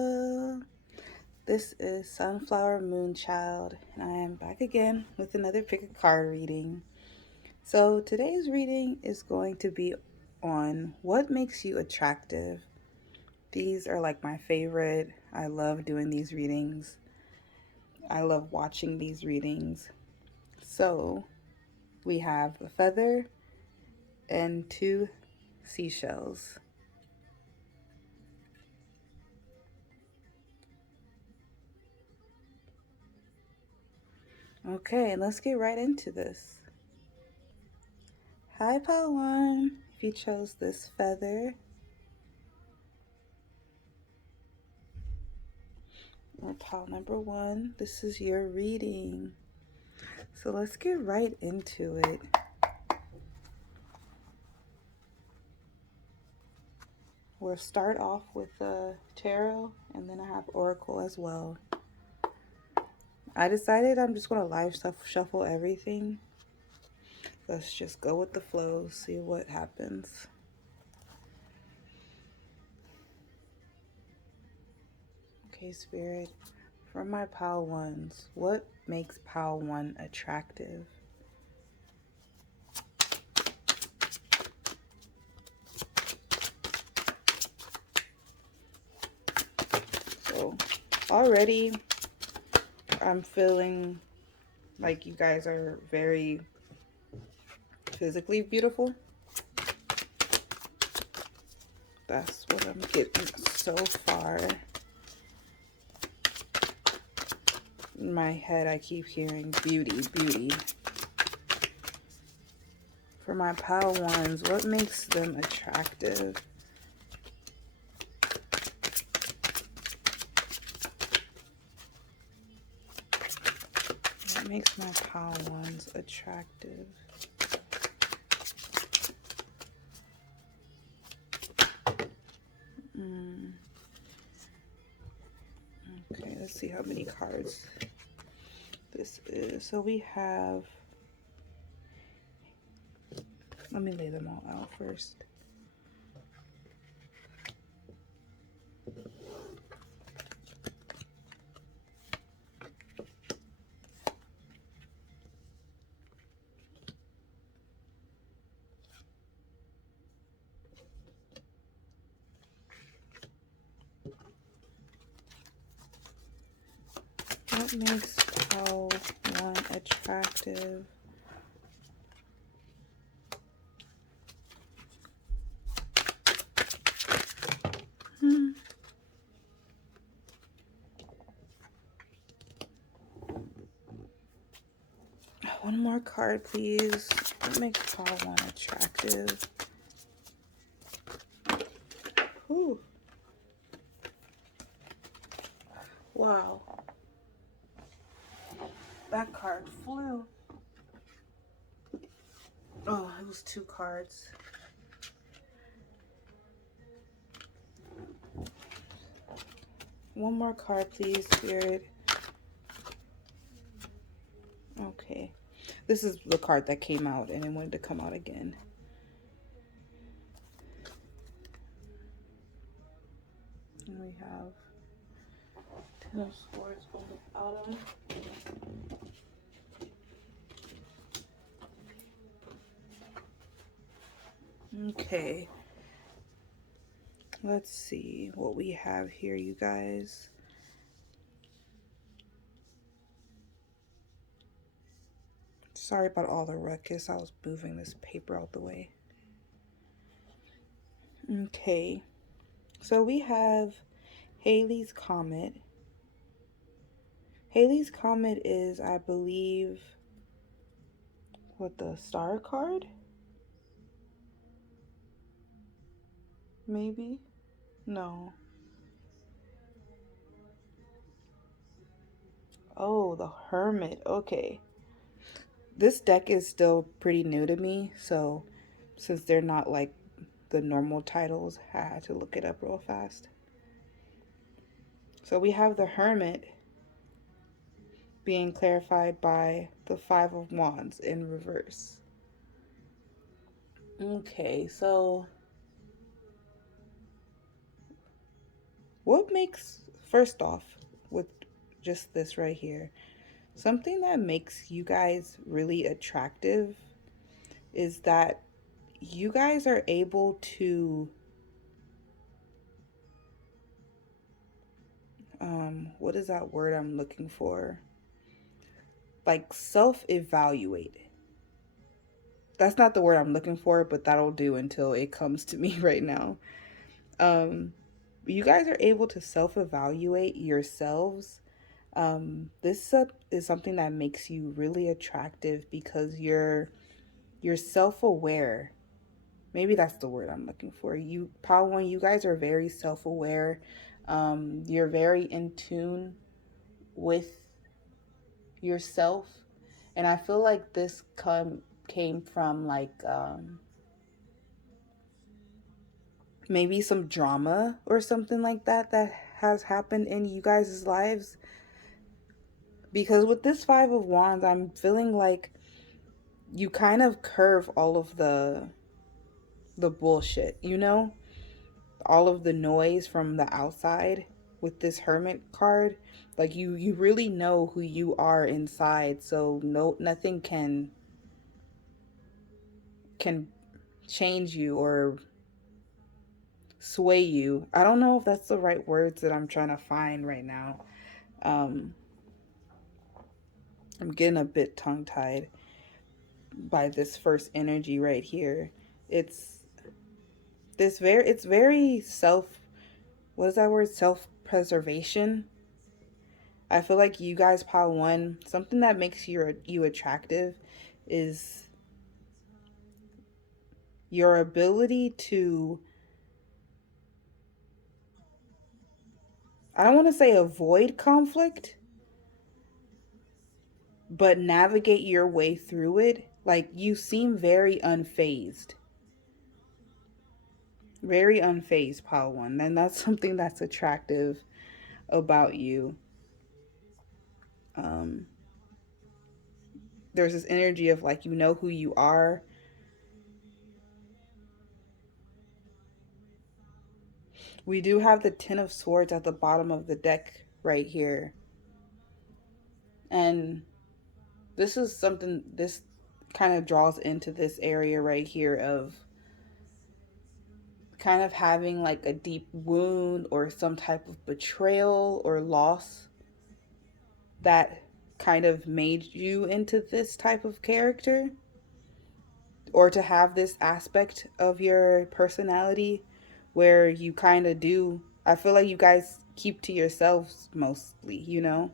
Hello, this is Sunflower Moonchild, and I am back again with another pick a card reading. So today's reading is going to be on what makes you attractive. These are like my favorite. I love doing these readings. I love watching these readings. So we have a feather and two seashells. Okay, let's get right into this. Hi, Pile 1. If you chose this feather, or pile number 1, this is your reading. So let's get right into it. We'll start off with the tarot, and then I have oracle as well. I decided I'm just going to live shuffle everything. Let's just go with the flow, see what happens. Okay, Spirit, for my pile 1s, what makes pile 1 attractive? So already I'm feeling like you guys are very physically beautiful. That's what I'm getting so far. In my head, I keep hearing beauty, beauty. For my pile 1s, what makes them attractive? What makes my pile 1s attractive? Okay, let's see how many cards this is. So we have, let me lay them all out first. What makes pile 1 attractive? One more card, please. What makes pile 1 attractive? Ooh. Wow. That card flew. Oh, it was 2 cards. One more card, please, Spirit. Okay. This is the card that came out and it wanted to come out again. And we have 10 of Swords on the bottom. Okay. Let's see what we have here, you guys. Sorry about all the ruckus. I was moving this paper out the way. Okay. So we have Halley's Comet. Halley's Comet is, I believe, what, the star card? Maybe? No. Oh, the Hermit. Okay. This deck is still pretty new to me, so since they're not like the normal titles, I had to look it up real fast. So we have the Hermit being clarified by the Five of Wands in reverse. Okay, so what makes first off, with just this right here, something that makes you guys really attractive is that you guys are able to, what is that word I'm looking for? Like self evaluate. That's not the word I'm looking for, but that'll do until it comes to me right now. Um, you guys are able to self evaluate yourselves. This is something that makes you really attractive because you're self aware. Maybe that's the word I'm looking for. You, Power One, you guys are very self aware. You're very in tune with yourself, and I feel like this came from like maybe some drama or something like that that has happened in you guys' lives. Because with this Five of Wands, I'm feeling like you kind of curve all of the bullshit, you know? All of the noise from the outside with this Hermit card. Like you really know who you are inside, so nothing can change you or sway you. I don't know if that's the right words that I'm trying to find right now. Um, I'm getting a bit tongue tied by this first energy right here. It's it's very self, what is that word? Self preservation. I feel like you guys, Pile One, something that makes you attractive is your ability to, I don't want to say avoid conflict, but navigate your way through it. Like you seem very unfazed, Pile One, and that's something that's attractive about you. Um, there's this energy of like you know who you are. We do have the Ten of Swords at the bottom of the deck right here, and this kind of draws into this area right here of kind of having like a deep wound or some type of betrayal or loss that kind of made you into this type of character, or to have this aspect of your personality where you kind of do, I feel like you guys keep to yourselves mostly, you know?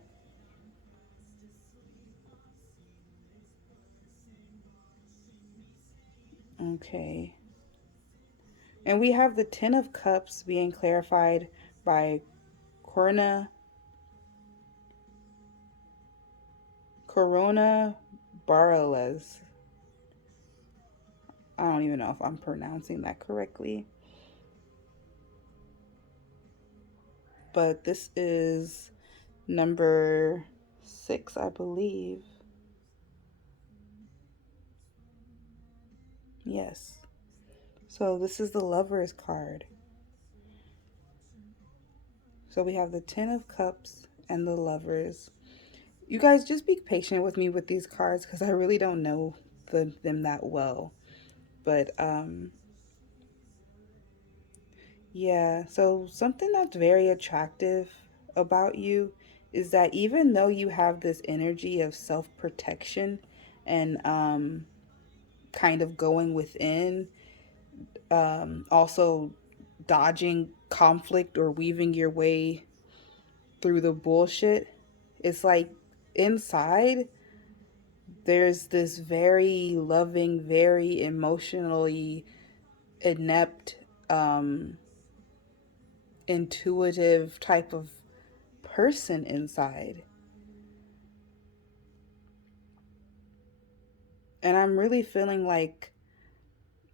Okay. And we have the Ten of Cups being clarified by Corona Corona Barales. I don't even know if I'm pronouncing that correctly. But this is number 6, I believe. Yes. So this is the Lover's card. So we have the Ten of Cups and the Lovers. You guys just be patient with me with these cards because I really don't know them that well. But yeah, so something that's very attractive about you is that even though you have this energy of self protection and kind of going within, also dodging conflict or weaving your way through the bullshit, it's like inside there's this very loving, very emotionally inept, intuitive type of person inside. And I'm really feeling like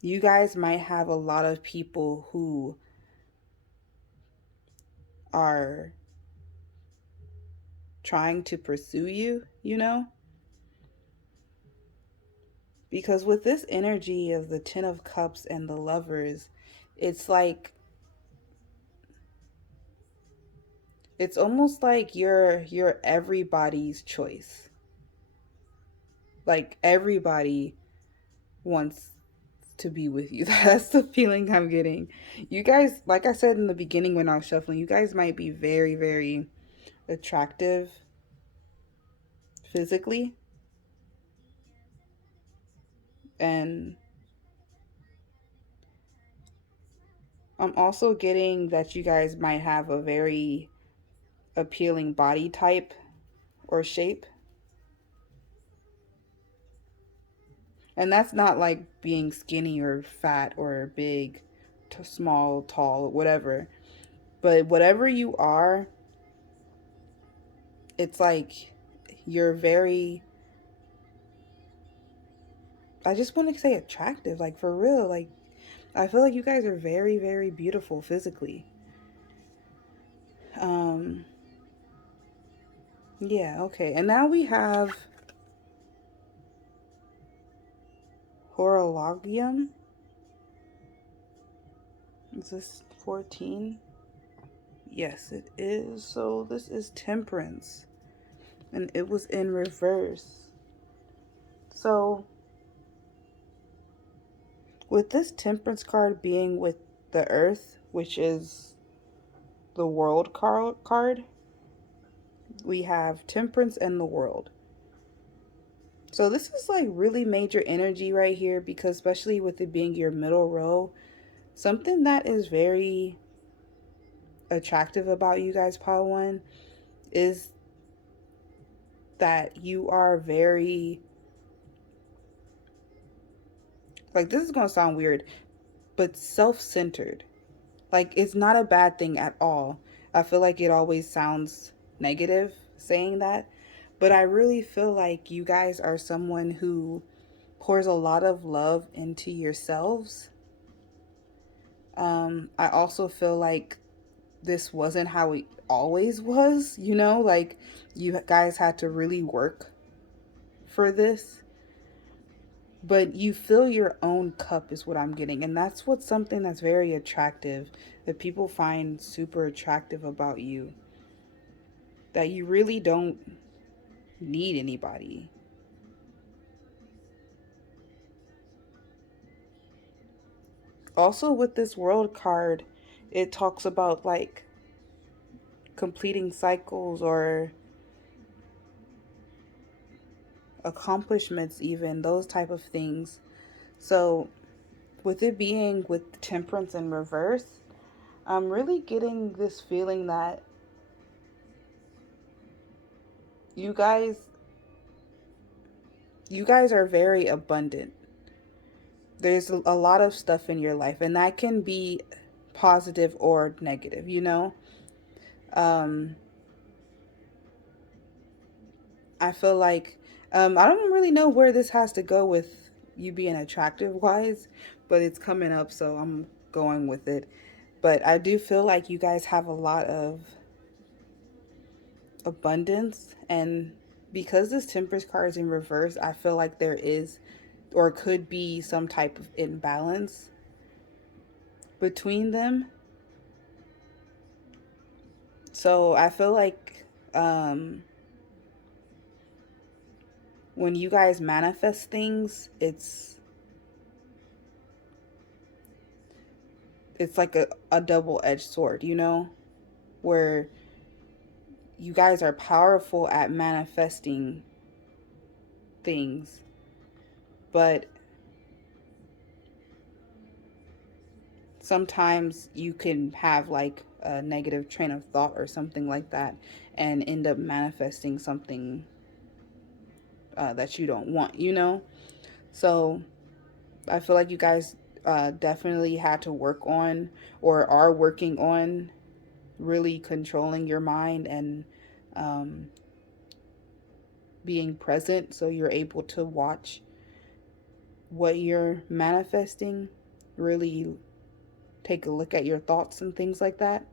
you guys might have a lot of people who are trying to pursue you, you know? Because with this energy of the Ten of Cups and the Lovers, it's like it's almost like you're everybody's choice. Like everybody wants to be with you. That's the feeling I'm getting. You guys, like I said in the beginning when I was shuffling, you guys might be very, very attractive physically. And I'm also getting that you guys might have a very appealing body type or shape. And that's not like being skinny or fat or big, small, tall, whatever. But whatever you are, it's like you're very, I just want to say attractive, like for real. Like, I feel like you guys are very, very beautiful physically. Um, yeah, okay. And now we have horologium. Is this 14? Yes, it is. So this is temperance. And it was in reverse. So with this temperance card being with the earth, which is the world card, we have temperance and the world. So this is like really major energy right here, because especially with it being your middle row, something that is very attractive about you guys, pile one, is that you are very, like, this is going to sound weird, but self-centered. Like, it's not a bad thing at all. I feel like it always sounds negative saying that, but I really feel like you guys are someone who pours a lot of love into yourselves. I also feel like this wasn't how it always was, you know, like you guys had to really work for this, but you fill your own cup is what I'm getting. And that's what's something that's very attractive, that people find super attractive about you, that you really don't need anybody. Also with this world card, it talks about like completing cycles or accomplishments, even those type of things. So with it being with temperance in reverse, I'm really getting this feeling that you guys you guys are very abundant. There's a lot of stuff in your life, and that can be positive or negative, you know. um I feel like I don't really know where this has to go with you being attractive wise, but it's coming up, so I'm going with it. But I do feel like you guys have a lot of abundance, and because this temperance card is in reverse, I feel like there is or could be some type of imbalance between them. So I feel like when you guys manifest things, it's like a double-edged sword, you know, where you guys are powerful at manifesting things, but sometimes you can have like a negative train of thought or something like that and end up manifesting something that you don't want, you know? So I feel like you guys definitely had to work on or are working on really controlling your mind and um, being present, so you're able to watch what you're manifesting, really take a look at your thoughts and things like that.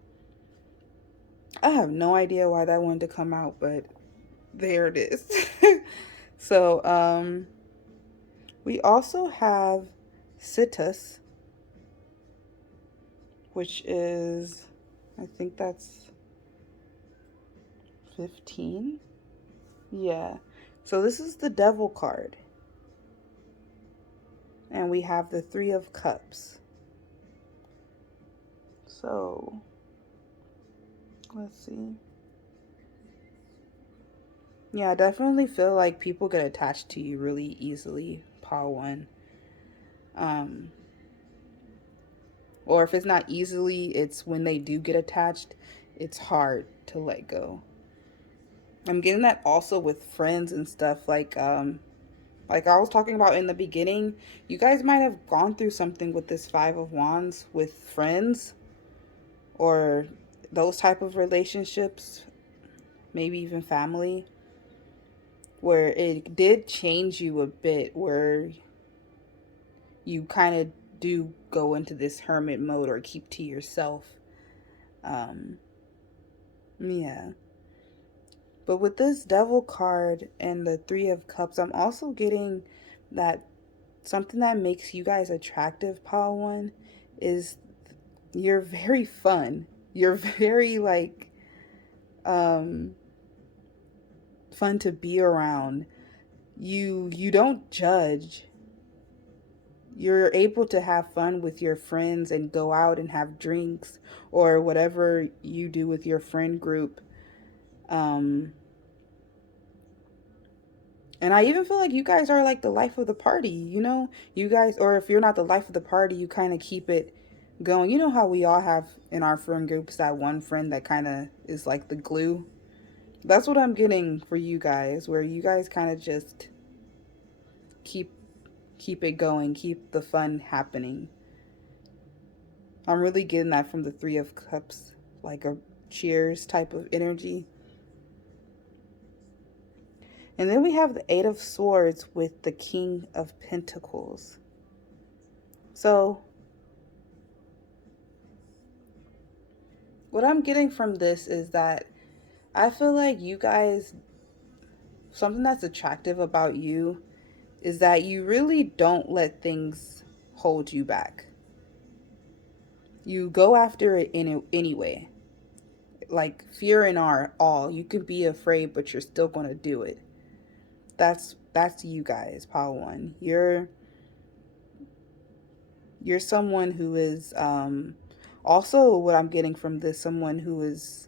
I have no idea why that wanted to come out, but there it is. So, we also have Citus, which is, I think that's 15. Yeah. So this is the Devil card. And we have the Three of Cups. So, let's see. Yeah, I definitely feel like people get attached to you really easily, Pile 1. Or if it's not easily, it's when they do get attached, it's hard to let go. I'm getting that also with friends and stuff. Like I was talking about in the beginning, you guys might have gone through something with this Five of Wands with friends or those type of relationships, maybe even family, where it did change you a bit, where you kind of do go into this hermit mode or keep to yourself. Um, yeah. But with this Devil card and the Three of Cups, I'm also getting that something that makes you guys attractive, Pile 1, is you're very fun. You're very um fun to be around. You don't judge. You're able to have fun with your friends and go out and have drinks or whatever you do with your friend group. Um and I even feel like you guys are like the life of the party, you know? You guys, or if you're not the life of the party, you kind of keep it going. You know how we all have in our friend groups that one friend that kind of is like the glue? That's what I'm getting for you guys, where you guys kind of just keep keep it going, keep the fun happening. I'm really getting that from the Three of Cups, like a cheers type of energy. And then we have the Eight of Swords with the King of Pentacles. So, what I'm getting from this is that I feel like you guys, something that's attractive about you is that you really don't let things hold you back. You go after it anyway. Like fear and all. You can be afraid, but you're still going to do it. That's you guys, Pile 1. You're someone who is also what I'm getting from this, someone who is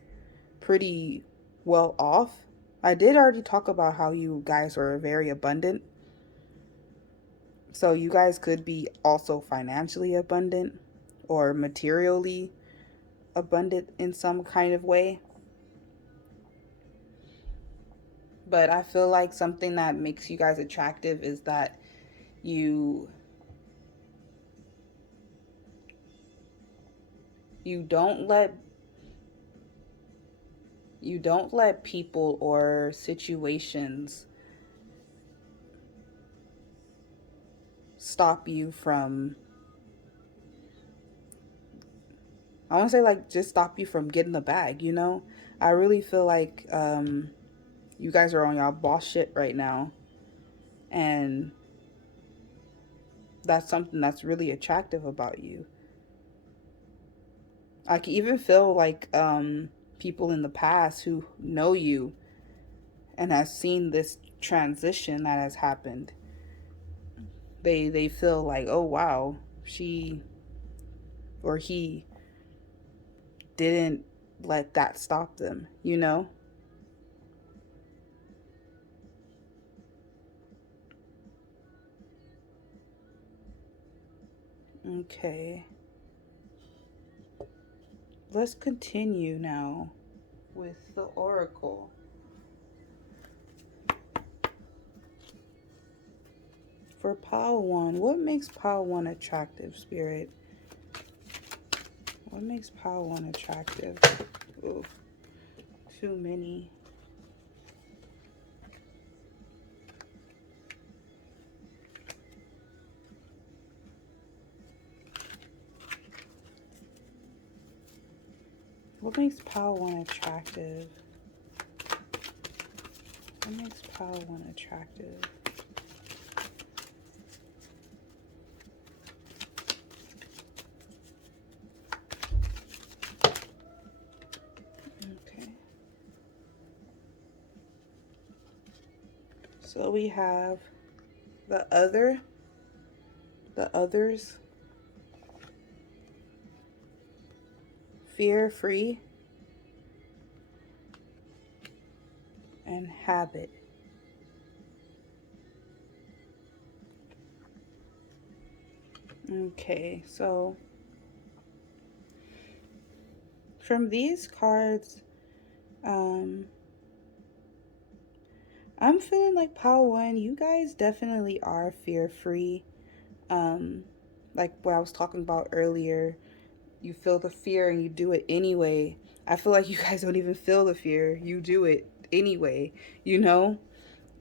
pretty well off. I did already talk about how you guys are very abundant. So you guys could be also financially abundant or materially abundant in some kind of way. But I feel like something that makes you guys attractive is that you you don't let you don't let people or situations stop you from, I want to say, like, just stop you from getting the bag, you know? I really feel like you guys are on y'all boss shit right now, and that's something that's really attractive about you. I can even feel like people in the past who know you and has seen this transition that has happened, they feel like, oh wow, she or he didn't let that stop them, you know? Okay. Let's continue now with the oracle. For Pile 1, what makes Pile 1 attractive, Spirit? What makes Pile 1 attractive? Ooh, too many. What makes Pile 1 attractive? What makes Pile 1 attractive? Okay. So we have the others, fear free, and habit. Okay, so from these cards, I'm feeling like pile one, you guys definitely are fear free. Um, like what I was talking about earlier, you feel the fear and you do it anyway. I feel like you guys don't even feel the fear, you do it anyway, you know?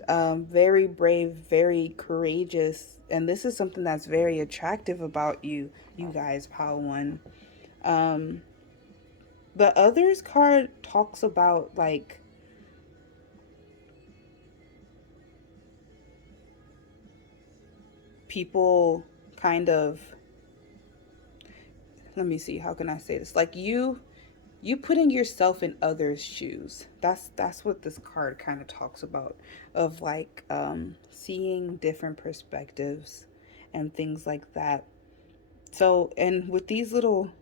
Very brave, very courageous, and this is something that's very attractive about you, you guys, pile one. Um, the others card talks about like people kind of, let me see, how can I say this? Like you putting yourself in others' shoes. That's what this card kind of talks about, of like seeing different perspectives and things like that. So, and with these little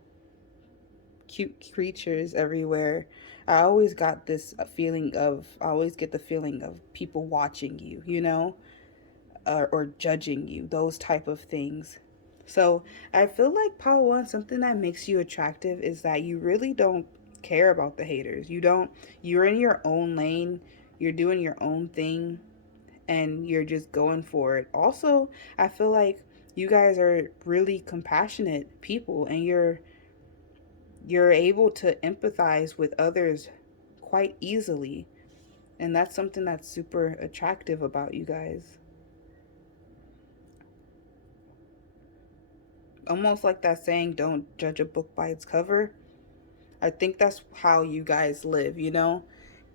cute creatures everywhere, I always got this feeling of, I always get the feeling of people watching you, you know, or judging you, those type of things. So I feel like pile one, something that makes you attractive is that you really don't care about the haters. You don't, you're in your own lane, you're doing your own thing, and you're just going for it. Also, I feel like you guys are really compassionate people, and you're able to empathize with others quite easily. And that's something that's super attractive about you guys. Almost like that saying, don't judge a book by its cover. I think that's how you guys live, you know?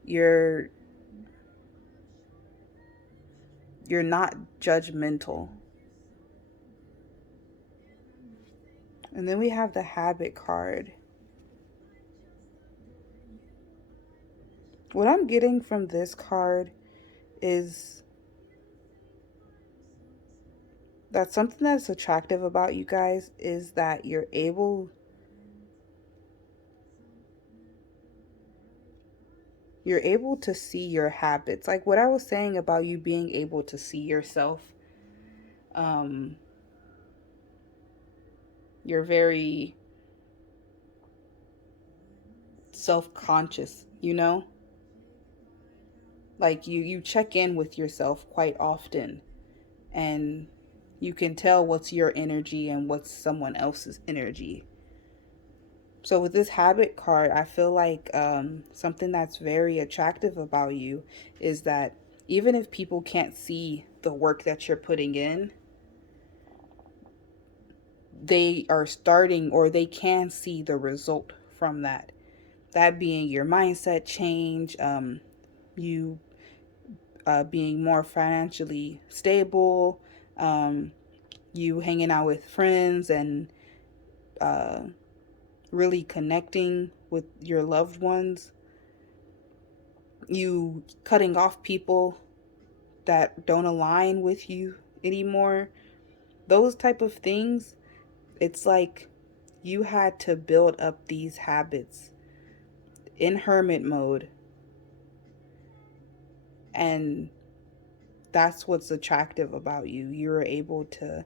You're you're not judgmental. And then we have the habit card. What I'm getting from this card is that something that's attractive about you guys is that you're able to see your habits. Like what I was saying about you being able to see yourself. Um you're very self-conscious, you know? Like you check in with yourself quite often, and you can tell what's your energy and what's someone else's energy. So with this habit card, I feel like something that's very attractive about you is that even if people can't see the work that you're putting in, they are starting, or they can see the result from that. That being your mindset change, you being more financially stable, um, you hanging out with friends and uh, really connecting with your loved ones, you cutting off people that don't align with you anymore. Those type of things, it's like you had to build up these habits in hermit mode, and that's what's attractive about you. You're able to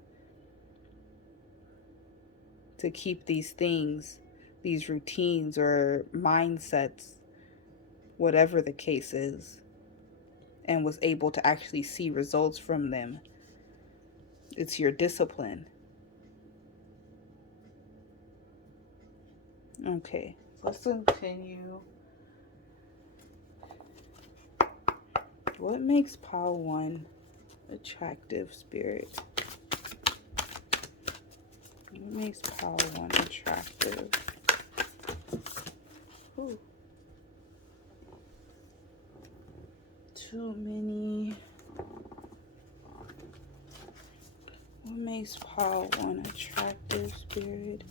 keep these things, these routines or mindsets, whatever the case is, and was able to actually see results from them. It's your discipline. Okay, let's continue. What makes pile one attractive, spirit? What makes pile one attractive? Ooh. Too many. What makes pile one attractive, spirit?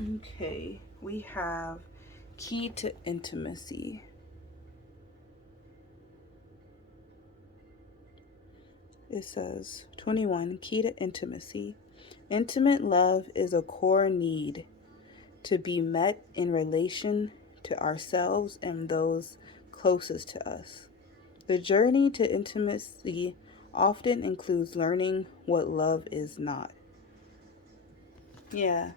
Okay, we have key to intimacy. it says 21, key to intimacy. Intimate love is a core need to be met in relation to ourselves and those closest to us. The journey to intimacy often includes learning what love is not. Yeah.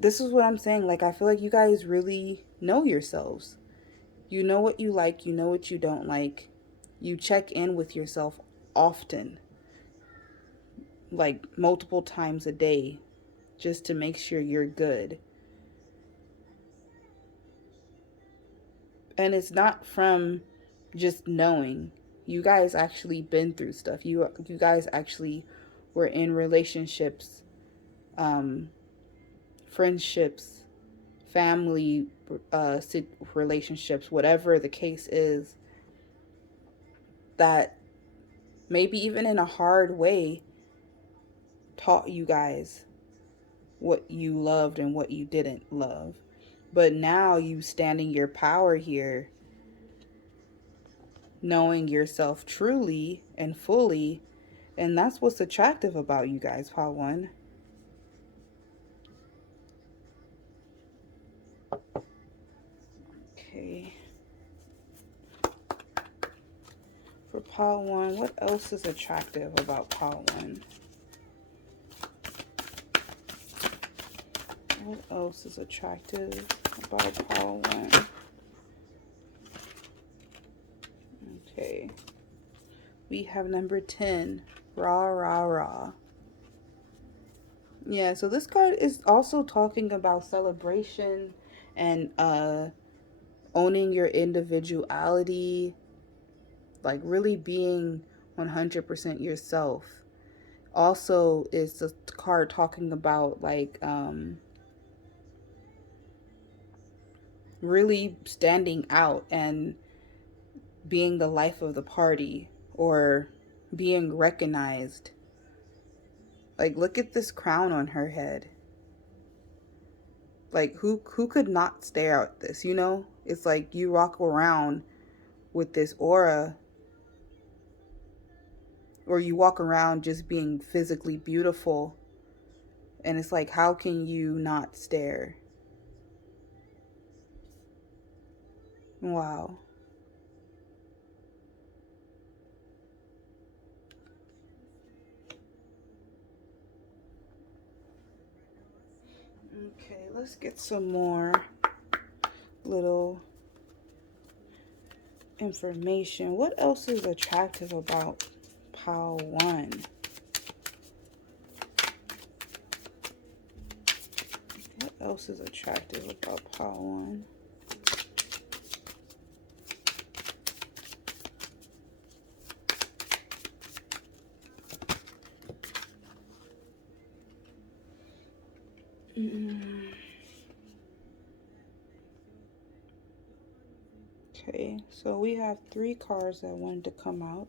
This is what I'm saying. Like, I feel like you guys really know yourselves. You know what you like, you know what you don't like. You check in with yourself often, like multiple times a day, just to make sure you're good. And it's not from just knowing. You guys actually been through stuff. You guys actually were in relationships, um, friendships, family relationships, whatever the case is, that maybe even in a hard way taught you guys what you loved and what you didn't love. But now you standing your power here, knowing yourself truly and fully, and that's what's attractive about you guys, Part 1. Okay. For Part 1, what else is attractive about Part 1? What else is attractive about Part 1? Okay. We have number 10, Rah, Rah, Rah. Yeah, so this card is also talking about celebration and owning your individuality, like really being 100% yourself. Also, is the card talking about like really standing out and being the life of the party or being recognized. Like, look at this crown on her head. Like, who could not stare at this, you know? It's like you walk around with this aura, or you walk around just being physically beautiful, and it's like, how can you not stare? Wow. Okay, let's get some more little information. What else is attractive about Pile 1? What else is attractive about Pile 1? Okay, so we have 3 cards that wanted to come out.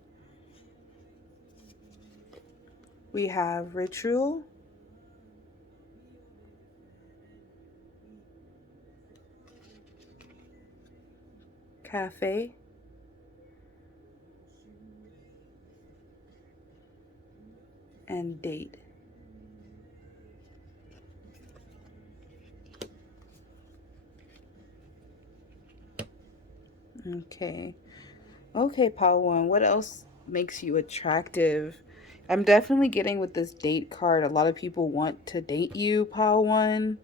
We have Ritual, Cafe, and Date. Okay. Okay, Pile 1, what else makes you attractive? I'm definitely getting with this date card. A lot of people want to date you, Pile 1.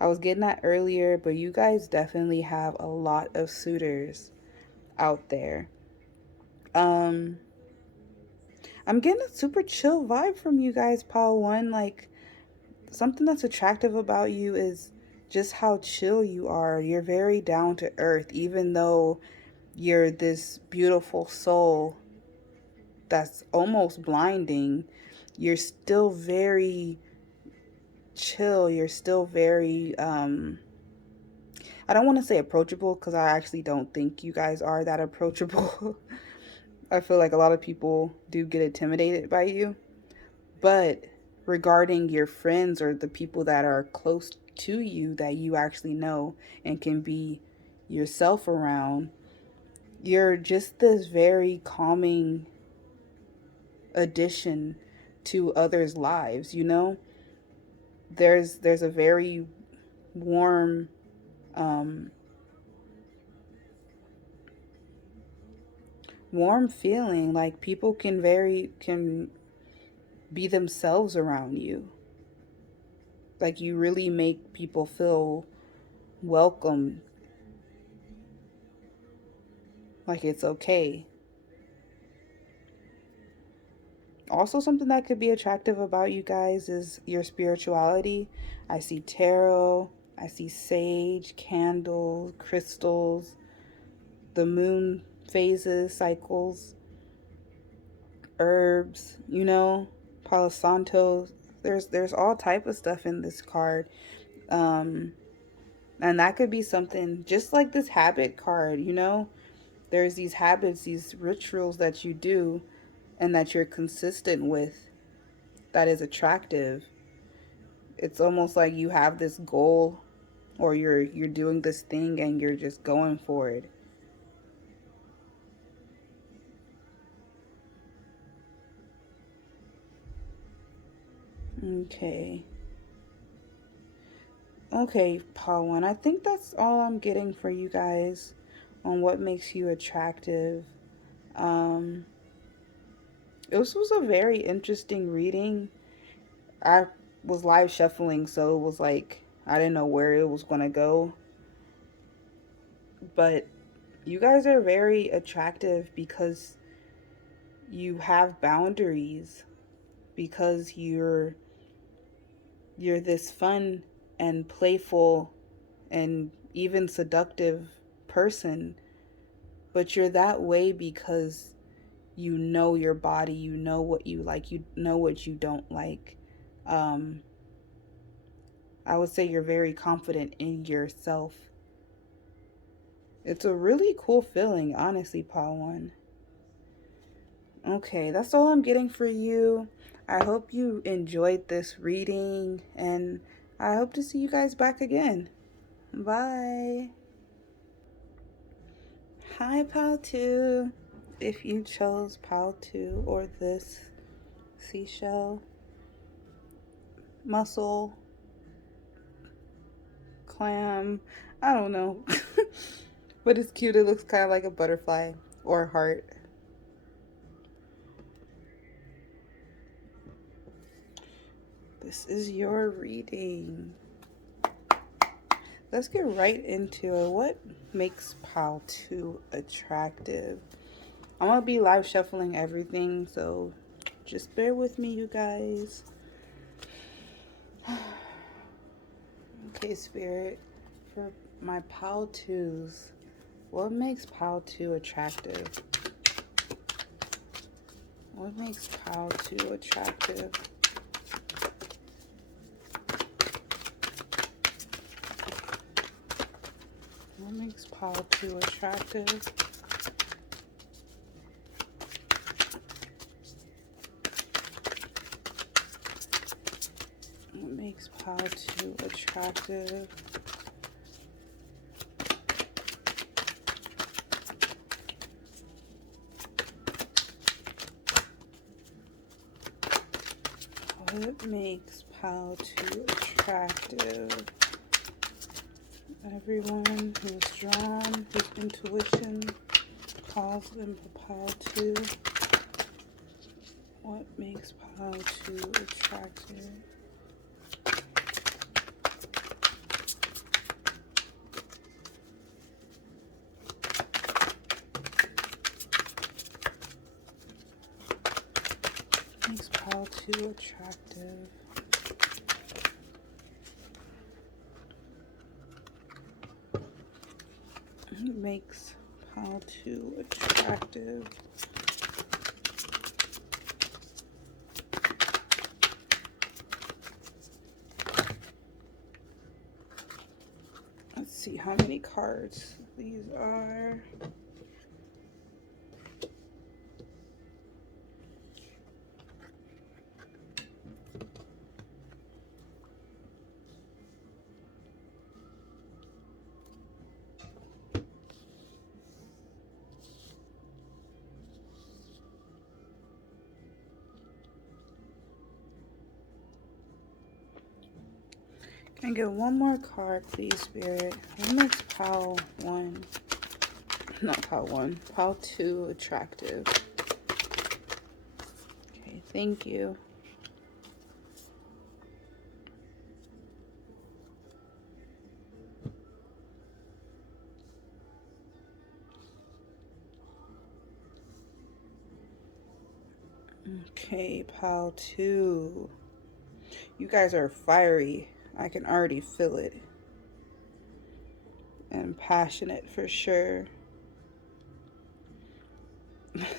I was getting that earlier, but you guys definitely have a lot of suitors out there. I'm getting a super chill vibe from you guys, Pile 1. Like, something that's attractive about you is just how chill you are. You're very down to earth, even though you're this beautiful soul that's almost blinding. You're still very chill. You're still very I don't want to say approachable, because I actually don't think you guys are that approachable. I feel like a lot of people do get intimidated by you. But regarding your friends or the people that are close to you that you actually know and can be yourself around, you're just this very calming addition to others' lives, you know? There's a very warm um warm feeling, like people can be themselves around you. Like you really make people feel welcome, like it's okay. Also, something that could be attractive about you guys is your spirituality. I see tarot, I see sage, candles, crystals, the moon phases, cycles, herbs, you know, Palo Santo. There's all type of stuff in this card. Um and that could be something just like this habit card, you know? There's these habits, these rituals that you do and that you're consistent with that is attractive. It's almost like you have this goal, or you're doing this thing and you're just going for it. Okay. Okay, Paul one. I think that's all I'm getting for you guys on what makes you attractive. Um this was a very interesting reading. I was live shuffling, so it was like I didn't know where it was going to go, but you guys are very attractive because you have boundaries, because you're this fun and playful and even seductive person, but you're that way because you know your body, you know what you like, you know what you don't like. um I would say you're very confident in yourself. It's a really cool feeling, honestly, Paul one. Okay, that's all I'm getting for you. I hope you enjoyed this reading, and I hope to see you guys back again. Bye. Hi, Pal 2. If you chose Pal 2 or this seashell, mussel, clam, I don't know. But it's cute. It looks kind of like a butterfly or a heart. This is your reading. Let's get right into it. What makes Pal 2 attractive? I'm going to be live shuffling everything, so just bear with me, you guys. Okay, Spirit, for my Pal 2s, what makes Pal 2 attractive? What makes Pal 2 attractive? What makes Pal 2 attractive? What makes Pal 2 attractive? What makes Pal 2 attractive? Everyone who's drawn, whose intuition calls them for Pal 2. What makes Pal 2 attractive? Makes Pal 2 attractive. Makes Pal 2 attractive. Let's see how many cards these are. And get one more card, please, Spirit. What makes pile 1, not pile 1, pile 2 attractive? Okay, thank you. Okay, pile 2. You guys are fiery. I can already feel it. And passionate for sure.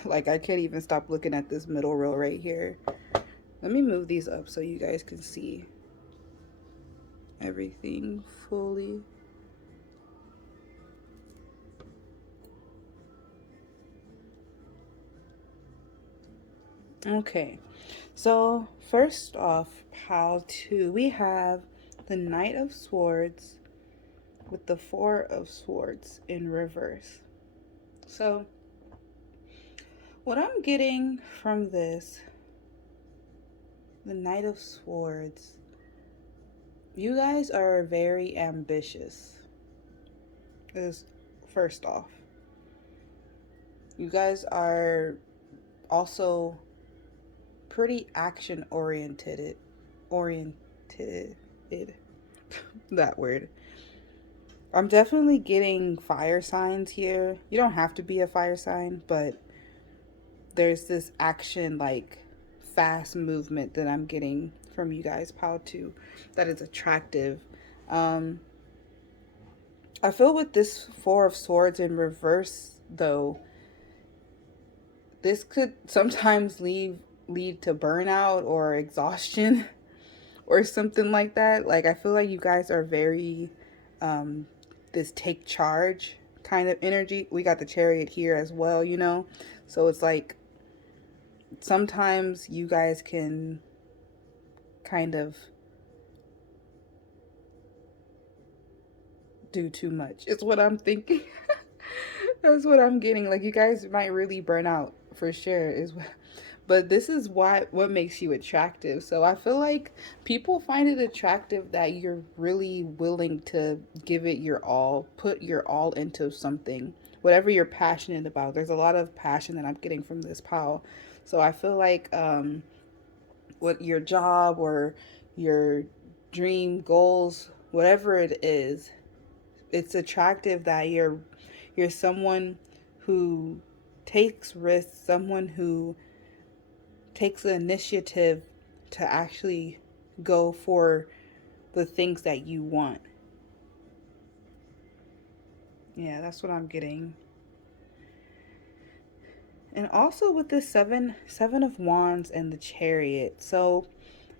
Like, I can't even stop looking at this middle row right here. Let me move these up so you guys can see everything fully. Okay, so first off, pile 2, we have the Knight of Swords with the Four of Swords in reverse. So what I'm getting from this, the Knight of Swords, you guys are very ambitious. Is first off. You guys are also pretty action oriented. That word. I'm definitely getting fire signs here. You don't have to be a fire sign, but there's this action, like fast movement that I'm getting from you guys, pile 2, that is attractive. I feel with this Four of Swords in reverse, though, this could sometimes lead to burnout or exhaustion or something like that. Like, I feel like you guys are very this take charge kind of energy. We got the Chariot here as well, you know? So it's like sometimes you guys can kind of do too much. It's what I'm thinking. That's what I'm getting. Like, you guys might really burn out for sure. But this is what makes you attractive. So I feel like people find it attractive that you're really willing to give it your all, put your all into something, whatever you're passionate about. There's a lot of passion that I'm getting from this pile. So I feel like what your job or your dream goals, whatever it is, it's attractive that you're someone who takes risks, someone who takes the initiative to actually go for the things that you want. Yeah, that's what I'm getting. And also with the seven of wands and the Chariot. So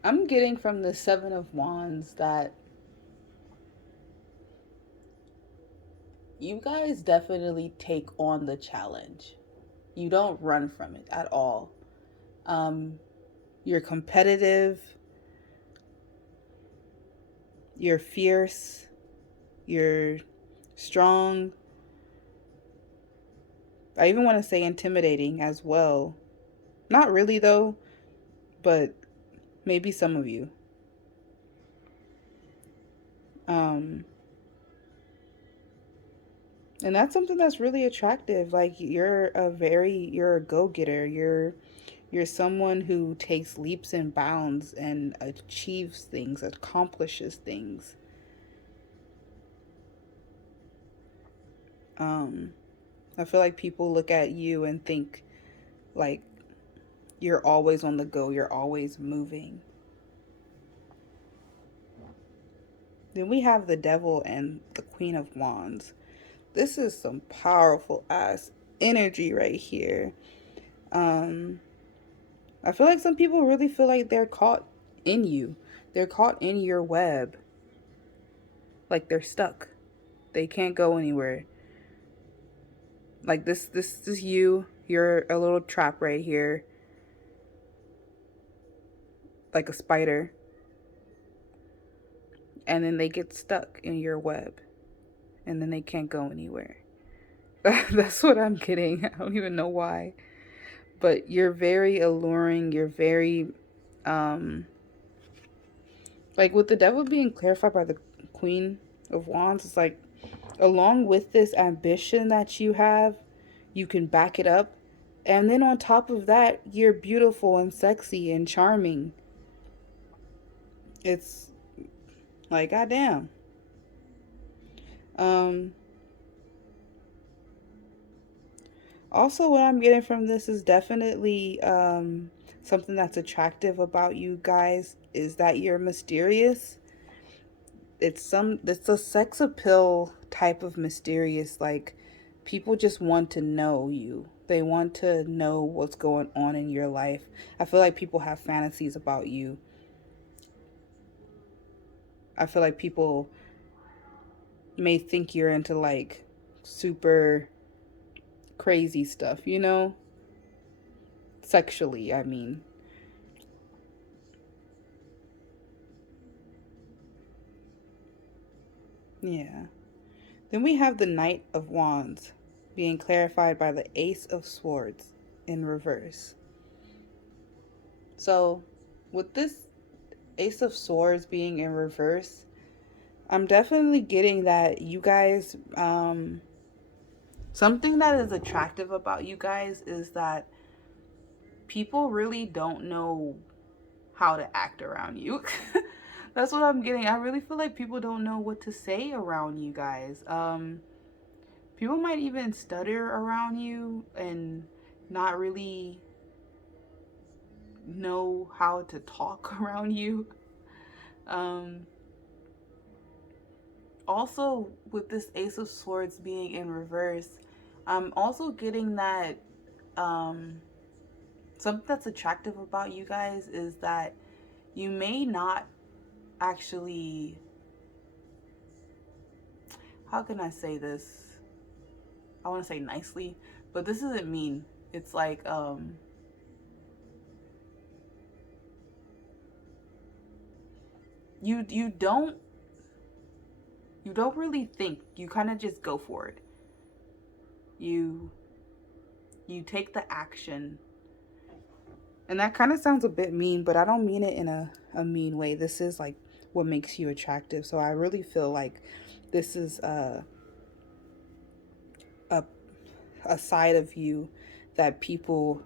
I'm getting from the Seven of Wands that you guys definitely take on the challenge. You don't run from it at all. You're competitive, you're fierce, you're strong. I even want to say intimidating as well. Not really though, but maybe some of you. Um, and that's something that's really attractive. Like, you're a go-getter. You're someone who takes leaps and bounds and achieves things, accomplishes things. I feel like people look at you and think like you're always on the go, you're always moving. Then we have the Devil and the Queen of Wands. This is some powerful ass energy right here. I feel like some people really feel like they're caught in you. They're caught in your web. Like they're stuck. They can't go anywhere. Like this is you. You're a little trap right here. Like a spider. And then they get stuck in your web. And then they can't go anywhere. That's what I'm getting. I don't even know why. But you're very alluring. You're very Like with the devil being clarified by the Queen of Wands, it's like along with this ambition that you have, you can back it up. And then on top of that, you're beautiful and sexy and charming. It's like, goddamn. Um, Also, what I'm getting from this is definitely something that's attractive about you guys is that you're mysterious. It's a sex appeal type of mysterious. Like people just want to know you. They want to know what's going on in your life. I feel like people have fantasies about you. I feel like people may think you're into like super crazy stuff, you know? Sexually, I mean. Yeah. Then we have the Knight of Wands being clarified by the Ace of Swords in reverse. So, with this Ace of Swords being in reverse, I'm definitely getting that you guys, something that is attractive about you guys is that people really don't know how to act around you. That's what I'm getting. I really feel like people don't know what to say around you guys. People might even stutter around you and not really know how to talk around you. Um, Also, with this Ace of Swords being in reverse, I'm also getting that um, something that's attractive about you guys is that you may not actually, how can I say this? I want to say nicely, but this isn't mean. It's like you don't really think. You kind of just go for it. You you take the action. And that kind of sounds a bit mean, but I don't mean it in a mean way. This is like what makes you attractive. So I really feel like this is a, a side of you that people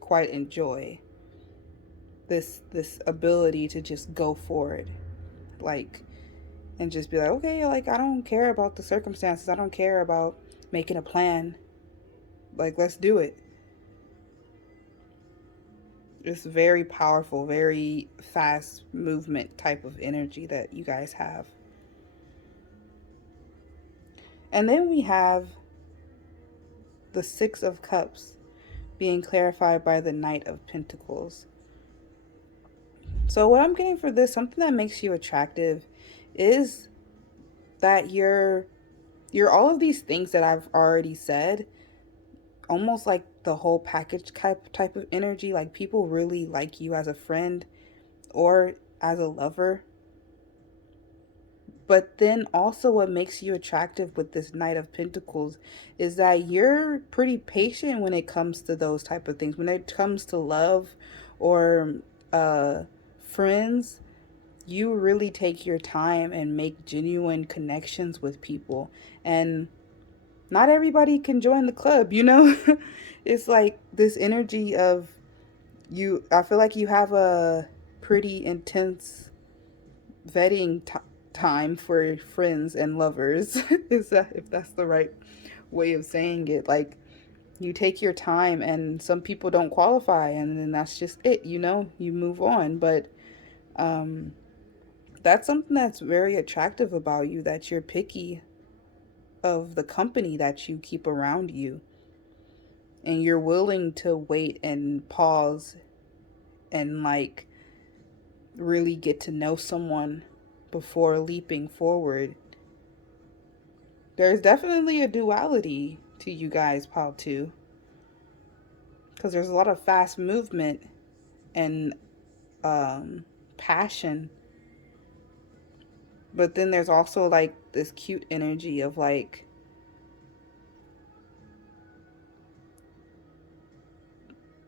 quite enjoy. This ability to just go for it. Like and just be like, okay, like I don't care about the circumstances. I don't care about making a plan. Like let's do it. It's very powerful, very fast movement type of energy that you guys have. And then we have the Six of Cups being clarified by the Knight of Pentacles. So, what I'm getting for this, something that makes you attractive, is that you're all of these things that I've already said, almost like the whole package type of energy. Like people really like you as a friend or as a lover. But then also what makes you attractive with this Knight of Pentacles is that you're pretty patient when it comes to those type of things. When it comes to love or uh friends, you really take your time and make genuine connections with people. And not everybody can join the club, you know? It's like this energy of you I feel like you have a pretty intense vetting time for friends and lovers. Is that if that's the right way of saying it? Like you take your time, and some people don't qualify, and then that's just it. You know, you move on. But um, that's something that's very attractive about you. That you're picky of the company that you keep around you, and you're willing to wait and pause and like really get to know someone before leaping forward. There's definitely a duality to you guys, Pal, too, because there's a lot of fast movement and um, passion, but then there's also like this cute energy of like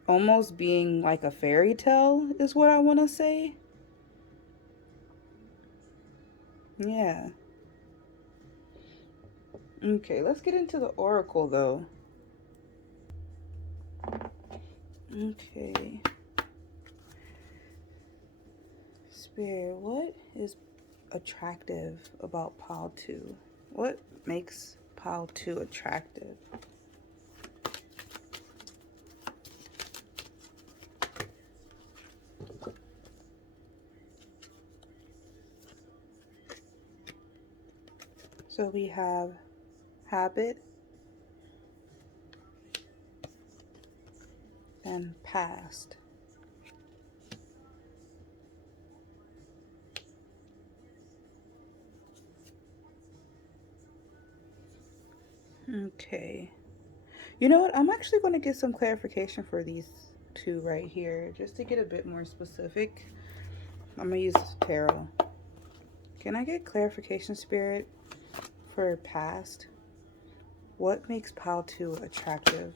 almost being like a fairy tale, is what I want to say. Yeah. Okay, let's get into the oracle though. Okay. Spirit, what is attractive about pile 2? What makes pile 2 attractive? So we have habit and past. Okay. You know what? I'm actually going to get some clarification for these two right here, just to get a bit more specific. I'm going to use tarot. Can I get clarification, Spirit, for past? What makes pile 2 attractive?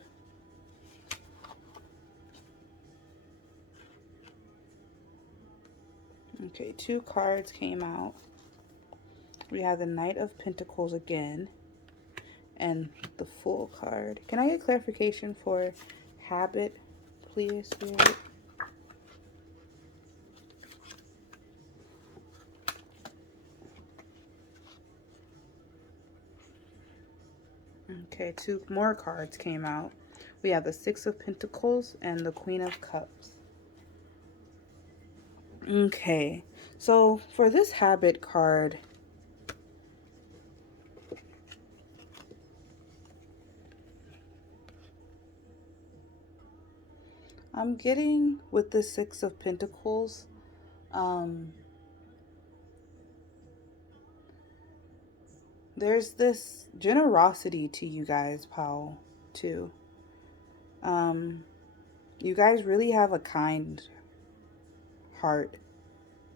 Okay, 2 cards came out. We have the Knight of Pentacles again and the Fool card. Can I get clarification for habit, please, Spirit? Okay, 2 more cards came out. We have the Six of Pentacles and the Queen of Cups. Okay, so for this habit card, I'm getting with the Six of Pentacles, there's this generosity to you guys, pile 2. You guys really have a kind heart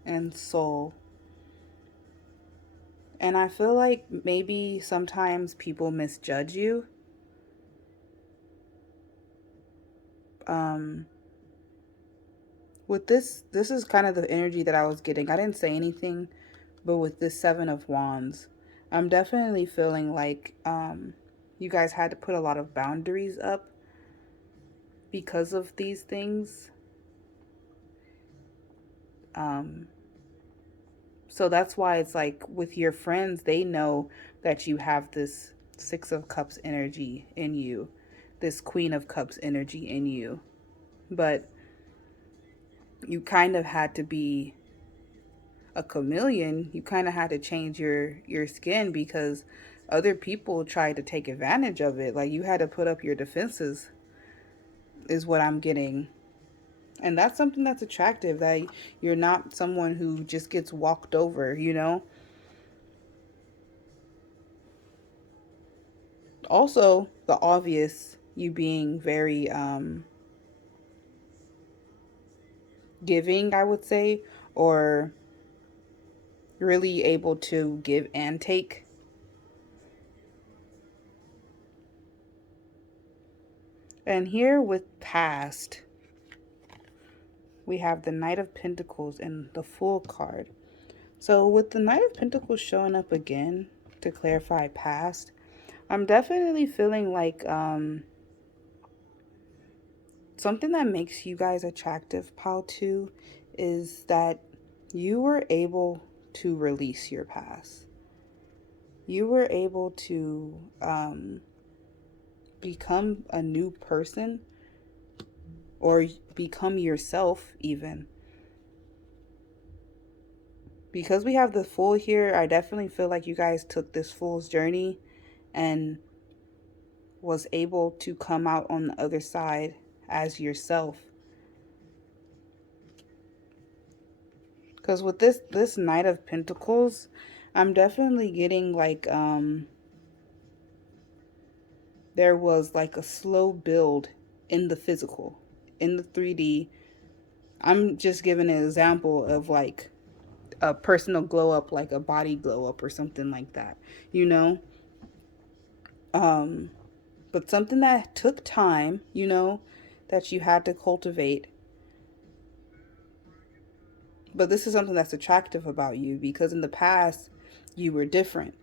and soul. And I feel like maybe sometimes people misjudge you. Um, with this is kind of the energy that I was getting. I didn't say anything, but with this Seven of Wands, I'm definitely feeling like you guys had to put a lot of boundaries up because of these things. Um, so that's why it's like with your friends, they know that you have this Six of Cups energy in you, this Queen of Cups energy in you. But you kind of had to be a chameleon. You kind of had to change your skin because other people tried to take advantage of it. Like you had to put up your defenses is what I'm getting. And that's something that's attractive, that you're not someone who just gets walked over, you know? Also, the obvious, you being very giving, I would say, or really able to give and take. And here with past, we have the Knight of Pentacles and the Fool card. So with the Knight of Pentacles showing up again to clarify past, I'm definitely feeling like something that makes you guys attractive, pile 2, is that you were able to release your past. You were able to become a new person or become yourself even. Because we have the Fool here, I definitely feel like you guys took this Fool's journey and was able to come out on the other side as yourself. Because with this Knight of Pentacles, I'm definitely getting like there was like a slow build in the physical, in the 3D. I'm just giving an example of like a personal glow up, like a body glow up or something like that, you know? Um, but something that took time, you know, that you had to cultivate. But this is something that's attractive about you because in the past, you were different.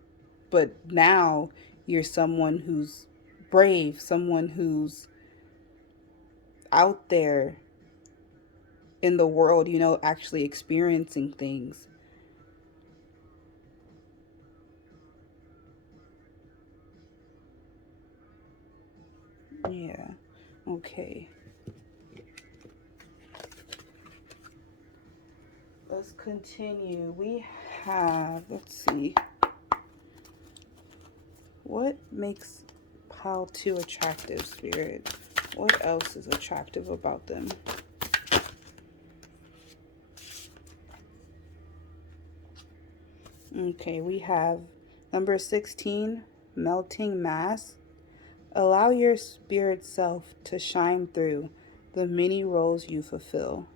But now you're someone who's brave, someone who's out there in the world, you know, actually experiencing things. Yeah. Okay. Let's continue. We have, let's see, what makes pile 2 attractive, Spirit? What else is attractive about them? Okay, we have number 16, melting mass. Allow your spirit self to shine through the many roles you fulfill.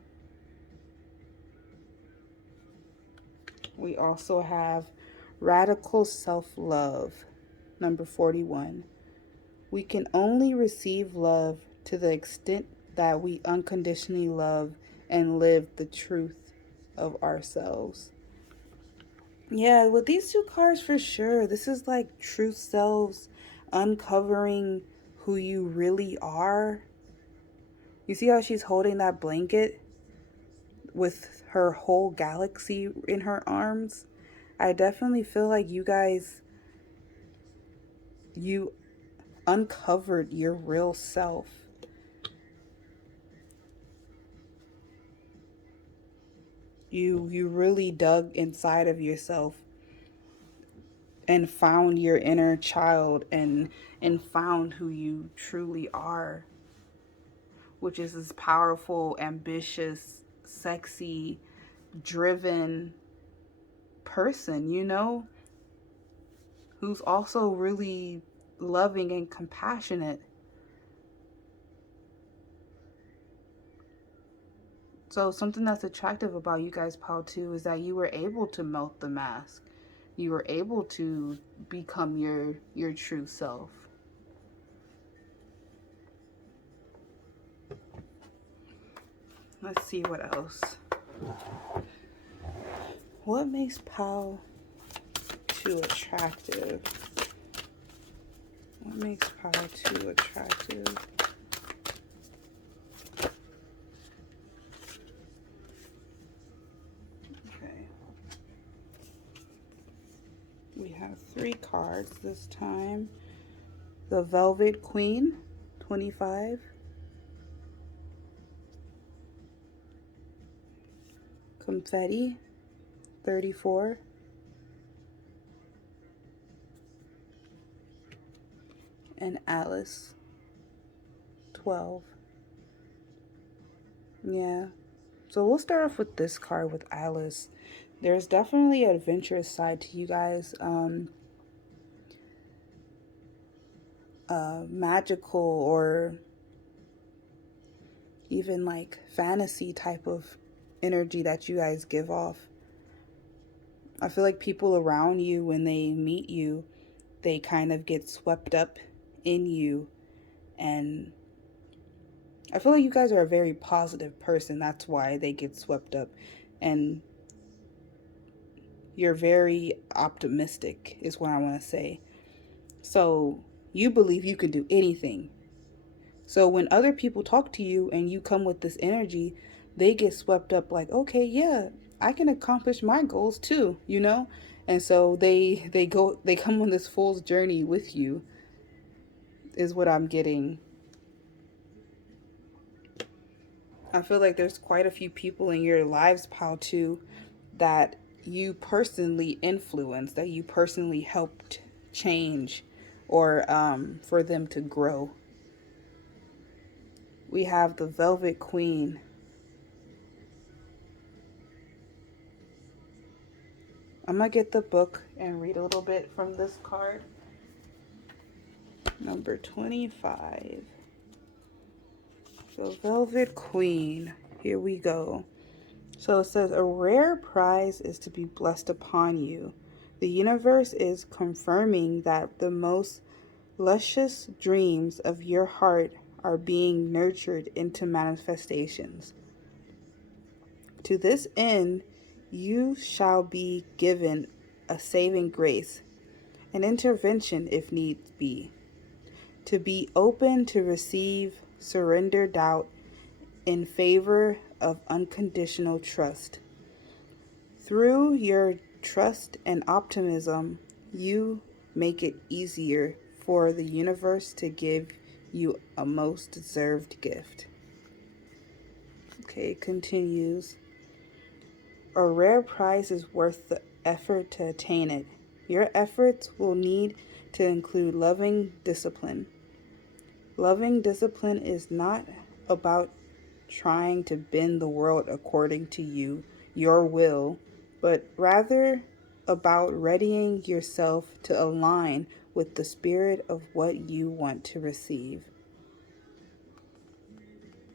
We also have radical self-love, number 41. We can only receive love to the extent that we unconditionally love and live the truth of ourselves. Yeah, with these two cards for sure, this is like truth selves, uncovering who you really are. You see how she's holding that blanket with her whole galaxy in her arms? I definitely feel like you guys, you uncovered your real self. You really dug inside of yourself and found your inner child and found who you truly are, which is this powerful, ambitious, sexy, driven person, you know, who's also really loving and compassionate. So something that's attractive about you guys, Paul, too, is that you were able to melt the mask. You were able to become your true self. Let's see what else. What makes Pal too attractive? What makes Pal too attractive? Okay. We have 3 cards this time. The Velvet Queen, 25. Confetti, 34. And Alice, 12. Yeah. So we'll start off with this card with Alice. There's definitely an adventurous side to you guys. Magical or even like fantasy type of energy that you guys give off. I feel like people around you, when they meet you, they kind of get swept up in you. And I feel like you guys are a very positive person. That's why they get swept up. And you're very optimistic, is what I want to say. So you believe you can do anything. So when other people talk to you and you come with this energy, they get swept up like, okay, yeah, I can accomplish my goals too, you know? And so they come on this fool's journey with you, is what I'm getting. I feel like there's quite a few people in your lives, pal, too, that you personally influenced, that you personally helped change or for them to grow. We have the Velvet Queen. I'm going to get the book and read a little bit from this card. Number 25. The Velvet Queen. Here we go. So it says, a rare prize is to be blessed upon you. The universe is confirming that the most luscious dreams of your heart are being nurtured into manifestations. To this end, you shall be given a saving grace, an intervention if needs be, to be open to receive, surrender doubt in favor of unconditional trust. Through your trust and optimism, you make it easier for the universe to give you a most deserved gift. Okay, it continues. A rare prize is worth the effort to attain it. Your efforts will need to include loving discipline. Loving discipline is not about trying to bend the world according to your will, but rather about readying yourself to align with the spirit of what you want to receive.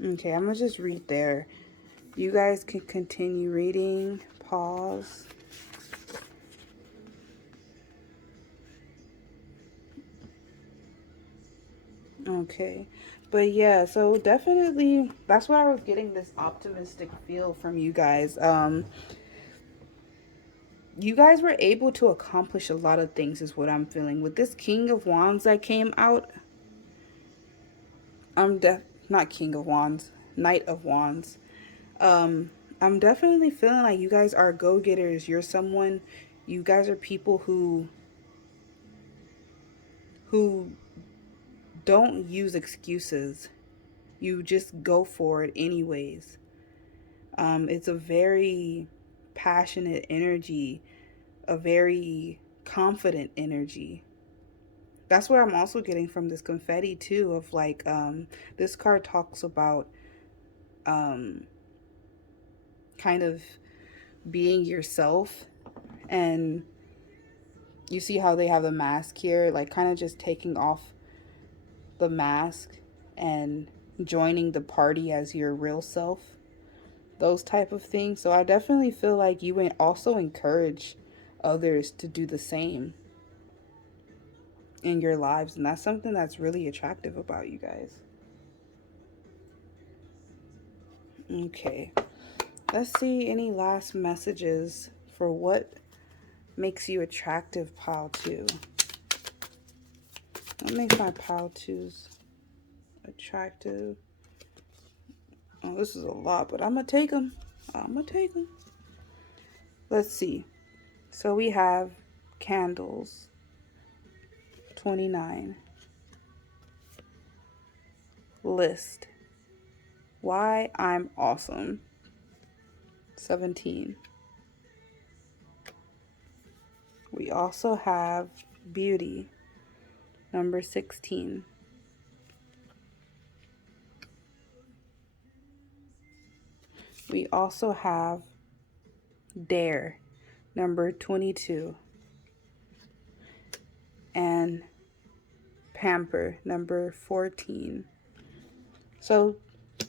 Okay, I'm going to just read there. You guys can continue reading. Pause. Okay. But yeah, so definitely that's why I was getting this optimistic feel from you guys. You guys were able to accomplish a lot of things is what I'm feeling. With this King of Wands that came out, not King of Wands, Knight of Wands. Um I'm definitely feeling like you guys are go-getters. You guys are people who don't use excuses. You just go for it anyways. It's a very passionate energy, a very confident energy. That's what I'm also getting from this confetti too, of like, this card talks about um, kind of being yourself. And you see how they have the mask here, like kind of just taking off the mask and joining the party as your real self, those type of things. So I definitely feel like you would also encourage others to do the same in your lives, and that's something that's really attractive about you guys. Okay, let's see any last messages for what makes you attractive, pile 2. What makes my pile 2s attractive? Oh, this is a lot, but I'm gonna take them. Let's see. So we have candles, 29. List. Why I'm awesome, 17. We also have beauty, number 16. We also have dare, number 22. And pamper, number 14. So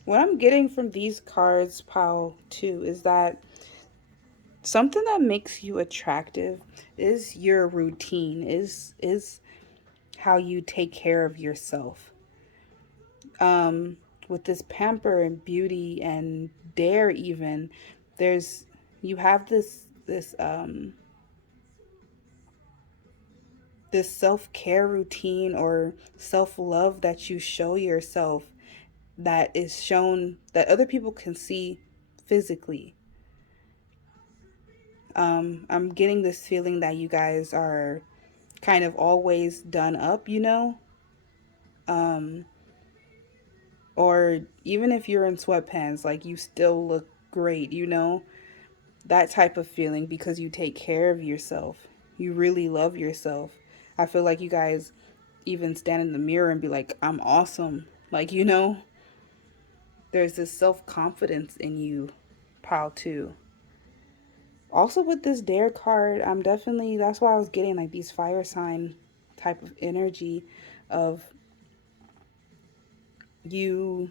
what I'm getting from these cards, pile 2, is that something that makes you attractive is your routine, is how you take care of yourself. With this pamper and beauty and dare, even there's you have this self-care routine or self-love that you show yourself, that is shown, that other people can see physically. I'm getting this feeling that you guys are kind of always done up, um, or even if you're in sweatpants, like you still look great. That type of feeling, because you take care of yourself. You really love yourself. I feel like you guys even stand in the mirror and be like, I'm awesome. Like, there's this self-confidence in you, pile 2. Also with this dare card, that's why I was getting like these fire sign type of energy of you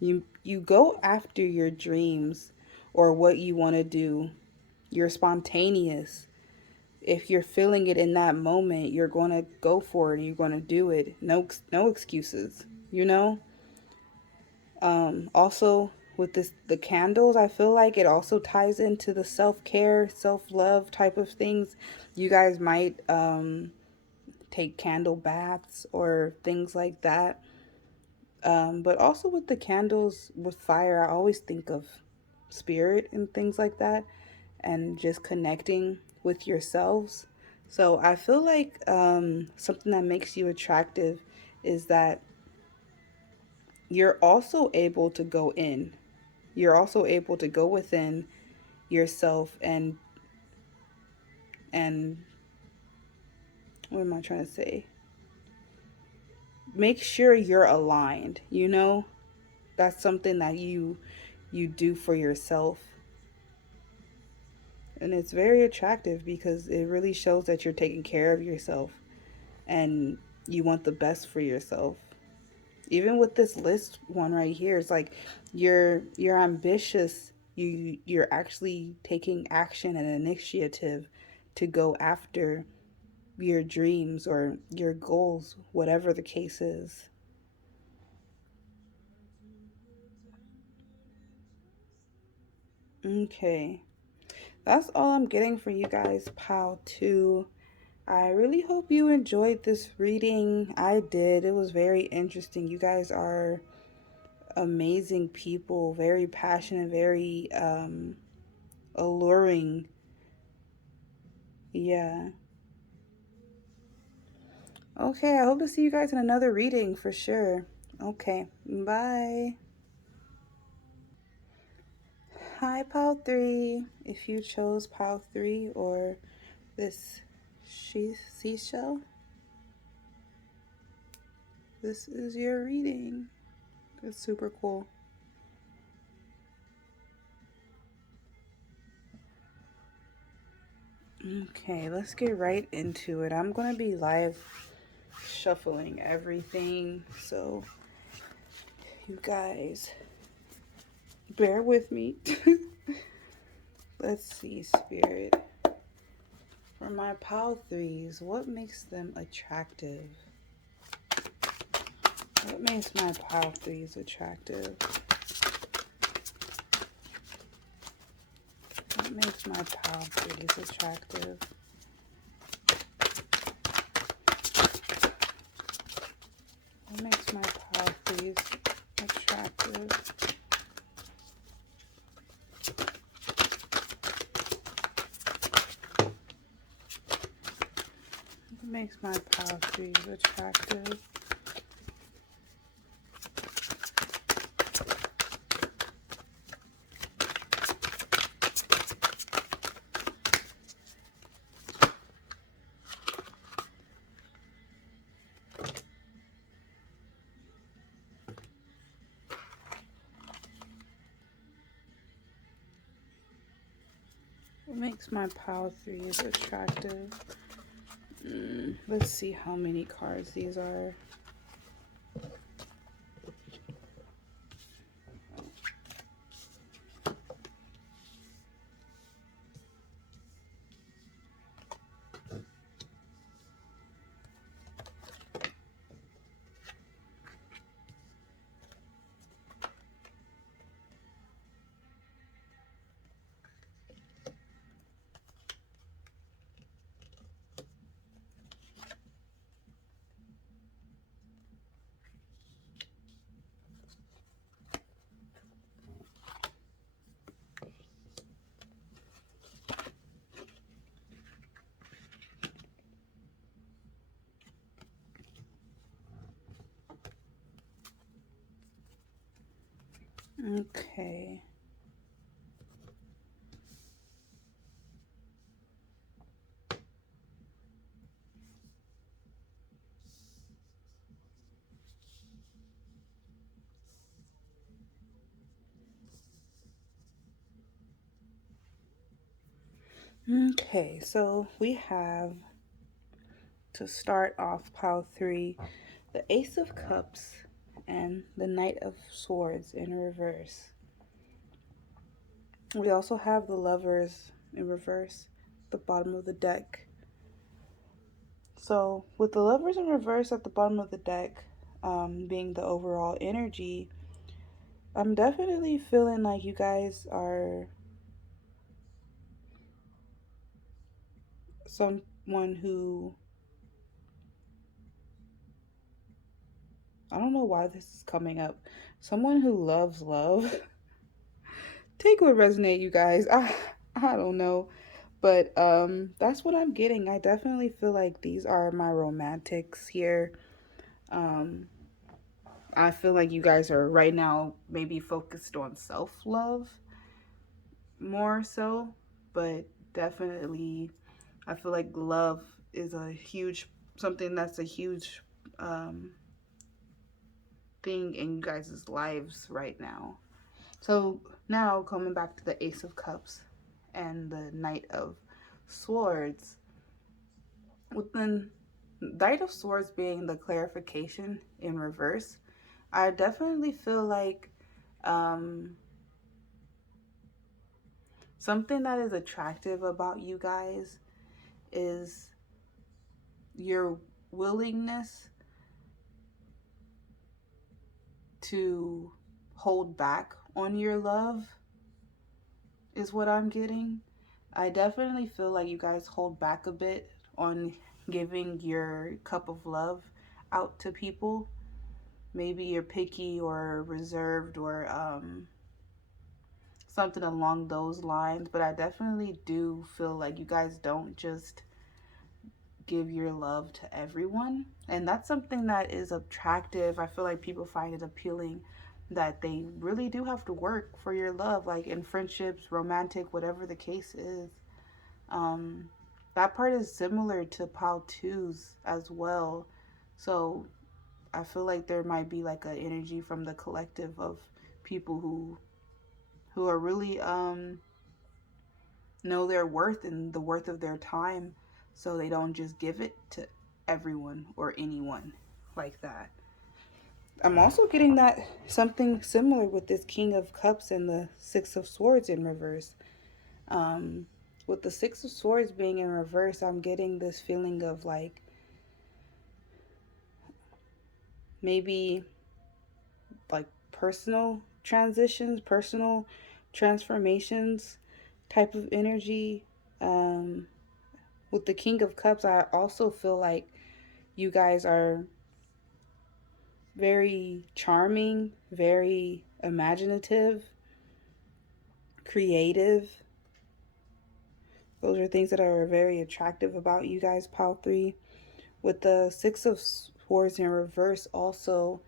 you go after your dreams or what you want to do. You're spontaneous. If you're feeling it in that moment, you're going to go for it and you're going to do it. No excuses, Also with the candles, I feel like it also ties into the self-care, self-love type of things. You guys might take candle baths or things like that. But also with the candles with fire, I always think of spirit and things like that, and just connecting with yourselves. So I feel like something that makes you attractive is that you're also able to go in. You're also able to go within yourself and what am I trying to say? Make sure you're aligned, you know? That's something that you do for yourself. And it's very attractive because it really shows that you're taking care of yourself and you want the best for yourself. Even with this list one right here, it's like you're ambitious. You're actually taking action and initiative to go after your dreams or your goals, whatever the case is. Okay. That's all I'm getting for you guys, pile 2. I really hope you enjoyed this reading. I did. It was very interesting. You guys are amazing people, very passionate, very alluring. Yeah. Okay, I hope to see you guys in another reading for sure. Okay, bye. Hi, pile 3. If you chose pile 3 or this seashell, this is your reading. It's super cool. Okay, let's get right into it. I'm going to be live shuffling everything, so you guys bear with me. Let's see, Spirit. For my pile 3s, what makes them attractive? What makes my pile 3s attractive? What makes my pile 3s attractive? What makes my pile 3s attractive? What makes my pile 3s attractive? What makes my pile 3s attractive? Let's see how many cards these are. Okay. Okay, so we have, to start off pile 3, the Ace of Cups and the Knight of Swords in reverse. We also have the Lovers in reverse, at the bottom of the deck. So with the Lovers in reverse at the bottom of the deck, being the overall energy, I'm definitely feeling like you guys are someone who, I don't know why this is coming up. Someone who loves love. Take what resonate, you guys. I don't know. But that's what I'm getting. I definitely feel like these are my romantics here. Um I feel like you guys are right now maybe focused on self-love more so, but definitely I feel like love is a huge something that's a huge um thing in you guys' lives right now. So now coming back to the Ace of Cups and the Knight of Swords, with the Knight of Swords being the clarification in reverse, I definitely feel like um, something that is attractive about you guys is your willingness to hold back on your love, is what I'm getting. I definitely feel like you guys hold back a bit on giving your cup of love out to people. Maybe you're picky or reserved or something along those lines, but I definitely do feel like you guys don't just give your love to everyone. And that's something that is attractive. I feel like people find it appealing that they really do have to work for your love, like in friendships, romantic, whatever the case is. Um, that part is similar to Pal 2's as well. So I feel like there might be like an energy from the collective of people who are really know their worth and the worth of their time, so they don't just give it to everyone or anyone like that. I'm also getting that something similar with this King of Cups and the Six of Swords in reverse. Um, with the Six of Swords being in reverse, I'm getting this feeling of like maybe like personal transitions, personal transformations type of energy. Um, with the King of Cups, I also feel like you guys are very charming, very imaginative, creative. Those are things that are very attractive about you guys, Pile 3. With the Six of Swords in reverse, also,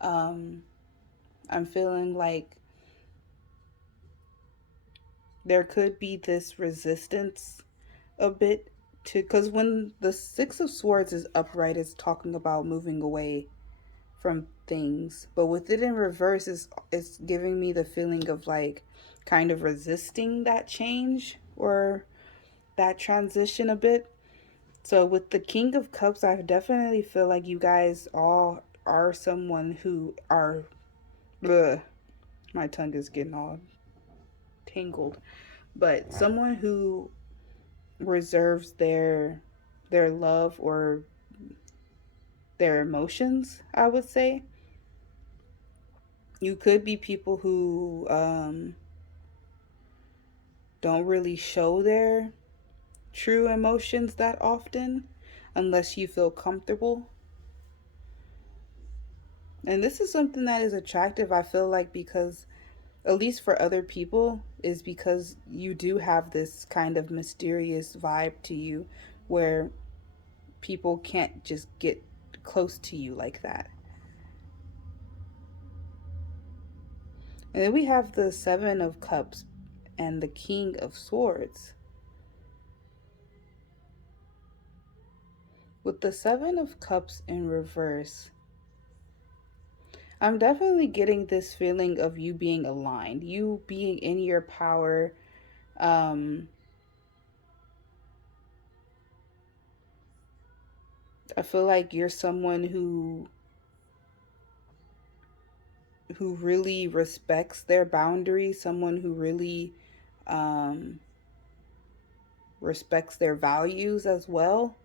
um, I'm feeling like there could be this resistance a bit to, because when the Six of Swords is upright, it's talking about moving away from things, but with it in reverse, it's giving me the feeling of like kind of resisting that change or that transition a bit. So with the King of Cups, I definitely feel like you guys all are someone who are, ugh, my tongue is getting all tangled, but someone who reserves their love or their emotions, I would say. You could be people who don't really show their true emotions that often unless you feel comfortable. And this is something that is attractive, I feel like, because at least for other people, is because you do have this kind of mysterious vibe to you where people can't just get close to you like that. And then we have the Seven of Cups and the King of Swords. With the Seven of Cups in reverse, I'm definitely getting this feeling of you being aligned, you being in your power. Um, I feel like you're someone who really respects their boundaries, someone who really um, respects their values as well.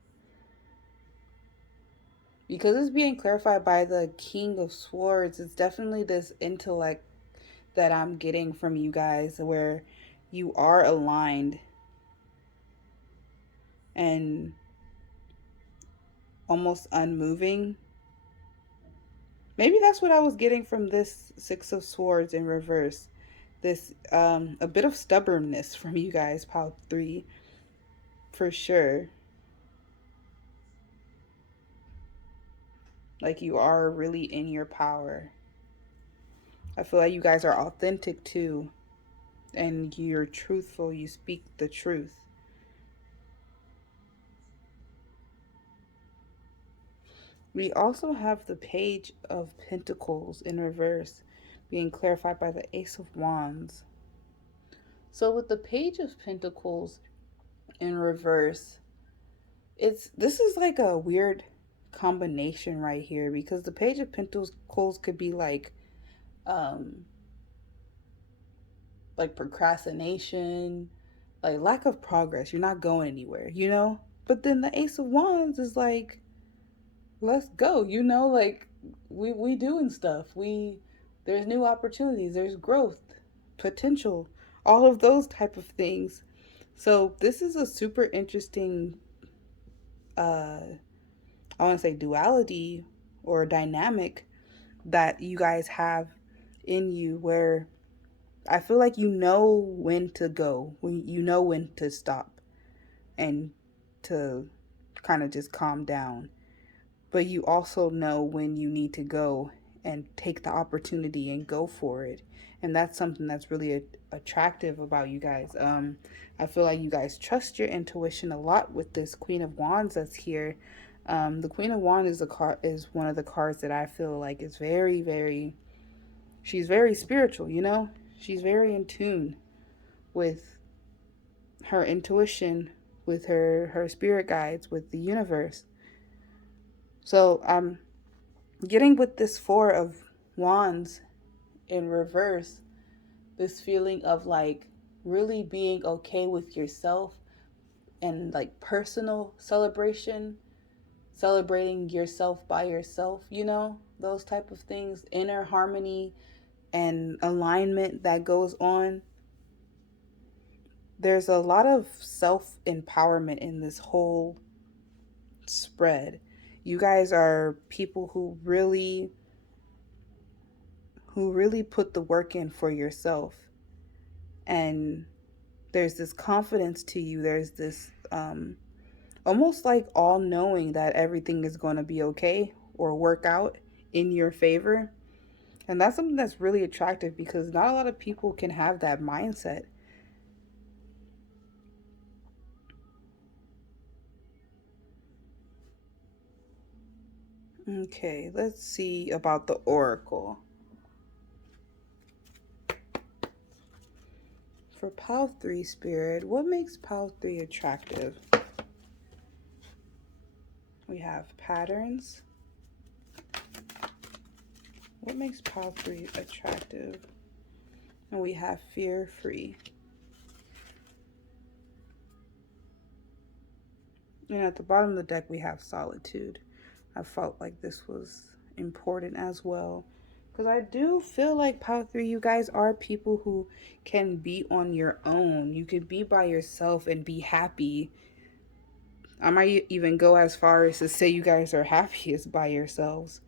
Because it's being clarified by the King of Swords, it's definitely this intellect. that I'm getting from you guys, where you are aligned and almost unmoving. Maybe that's what I was getting from this Six of Swords in reverse. This a bit of stubbornness from you guys, pile 3, for sure. Like you are really in your power. I feel like you guys are authentic too, and you're truthful. You speak the truth. We also have the Page of Pentacles in reverse being clarified by the Ace of Wands. So with the Page of Pentacles in reverse, this is like a weird combination right here, because the Page of Pentacles could be um like procrastination, like lack of progress. You're not going anywhere, you know? But then the Ace of Wands is like, let's go, you know, like we doing stuff. There's new opportunities, there's growth, potential, all of those type of things. So this is a super interesting uh I want to say duality or dynamic that you guys have in you, where I feel like you know when to go, when you know when to stop and to kind of just calm down. But you also know when you need to go and take the opportunity and go for it. And that's something that's really attractive about you guys. I feel like you guys trust your intuition a lot with this Queen of Wands that's here. The Queen of Wands is one of the cards that I feel like is very, very. She's very spiritual. You know, she's very in tune with her intuition, with her spirit guides, with the universe. So I'm getting with this Four of Wands in reverse, this feeling of like really being okay with yourself and like personal celebration, celebrating yourself by yourself, you know, those type of things, inner harmony and alignment that goes on. There's a lot of self empowerment in this whole spread. You guys are people who really put the work in for yourself, and there's this confidence to you. There's this almost like all knowing that everything is going to be okay or work out in your favor. And that's something that's really attractive, because not a lot of people can have that mindset. Okay, let's see about the Oracle. For Pile 3 Spirit, what makes Pile 3 attractive? We have patterns. What makes Pile 3 attractive? And we have fear free. And at the bottom of the deck, we have solitude. I felt like this was important as well, because I do feel like Pile 3, you guys are people who can be on your own. You could be by yourself and be happy. I might even go as far as to say you guys are happiest by yourselves.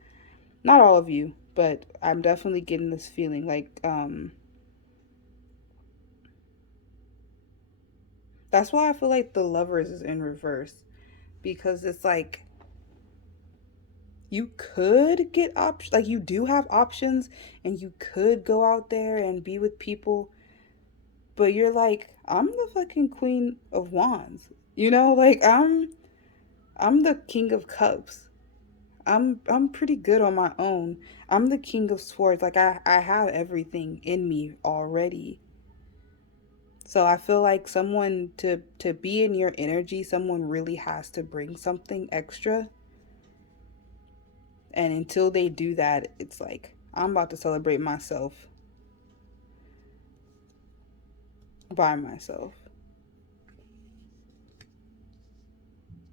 Not all of you, but I'm definitely getting this feeling like that's why I feel like the Lovers is in reverse, because it's like you could get options, like you do have options, and you could go out there and be with people, but you're like, I'm the fucking Queen of Wands, you know, like I'm the King of Cups. I'm pretty good on my own. I'm the King of Swords. Like I have everything in me already. So I feel like someone to be in your energy, someone really has to bring something extra. And until they do that, it's like I'm about to celebrate myself by myself.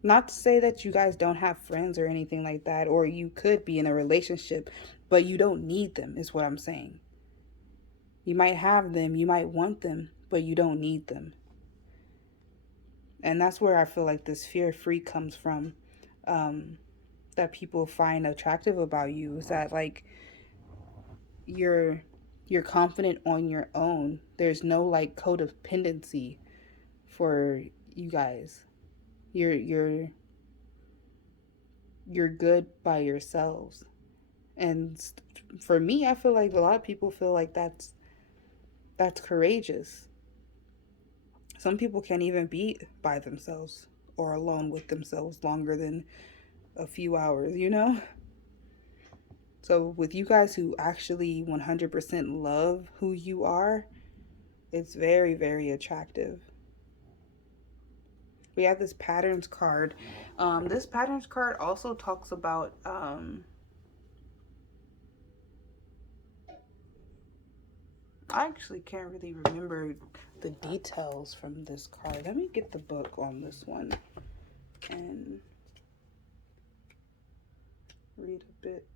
Not to say that you guys don't have friends or anything like that, or you could be in a relationship, but you don't need them, is what I'm saying. You might have them, you might want them, but you don't need them. And that's where I feel like this fear free comes from. Um, that people find attractive about you is that like you're you're confident on your own. There's no like codependency for you guys. You're good by yourselves. And for me, I feel like a lot of people feel like that's courageous. Some people can't even be by themselves or alone with themselves longer than a few hours, you know? So, with you guys who actually 100% love who you are, it's very, very attractive. We have this patterns card. This patterns card also talks about I actually can't really remember the details from this card. Let me get the book on this one and read a bit.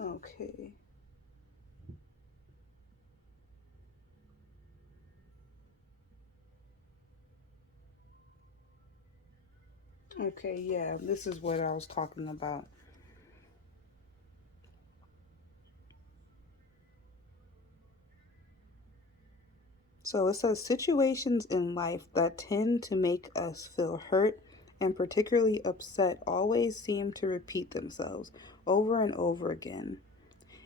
Okay. Okay, yeah, this is what I was talking about. So it says situations in life that tend to make us feel hurt and particularly upset always seem to repeat themselves over and over again.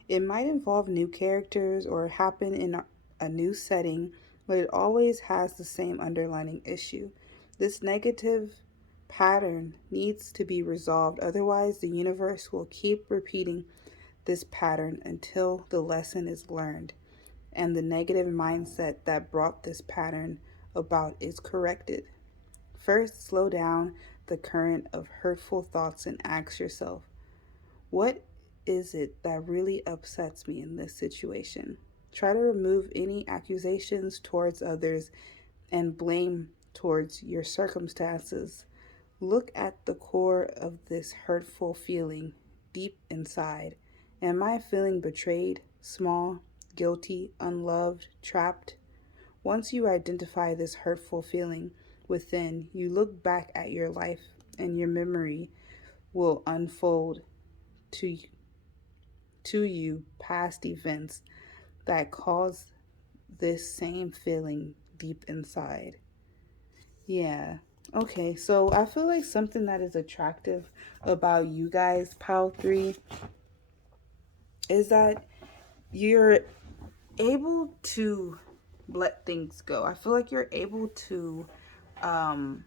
It might involve new characters or happen in a new setting, but it always has the same underlying issue. This negative pattern needs to be resolved, otherwise, the universe will keep repeating this pattern until the lesson is learned and the negative mindset that brought this pattern about is corrected. First, slow down the current of hurtful thoughts and ask yourself, what is it that really upsets me in this situation? Try to remove any accusations towards others and blame towards your circumstances. Look at the core of this hurtful feeling deep inside. Am I feeling betrayed, small, guilty, unloved, trapped? Once you identify this hurtful feeling within, you look back at your life and your memory will unfold to you past events that cause this same feeling deep inside. Yeah. Okay, so I feel like something that is attractive about you guys, Pal 3, is that you're able to let things go. I feel like you're able to um,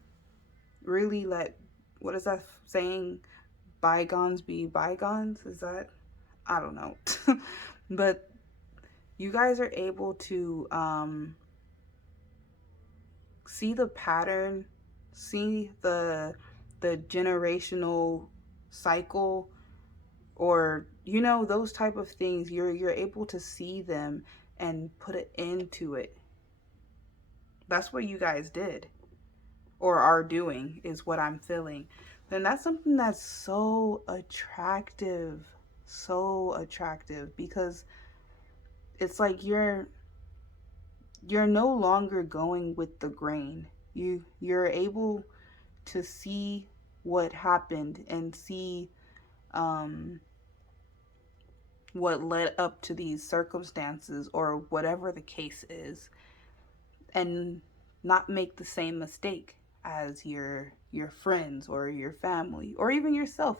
really let, what is that saying? Bygones be bygones? Is that? I don't know. But you guys are able to see the pattern, see the generational cycle, or those type of things. You're able to see them and put an end to it. That's what you guys did or are doing, is what I'm feeling. Then that's something that's so attractive, so attractive, because it's like you're no longer going with the grain. You're able to see what happened and see um, what led up to these circumstances or whatever the case is, and not make the same mistake as your friends or your family or even yourself.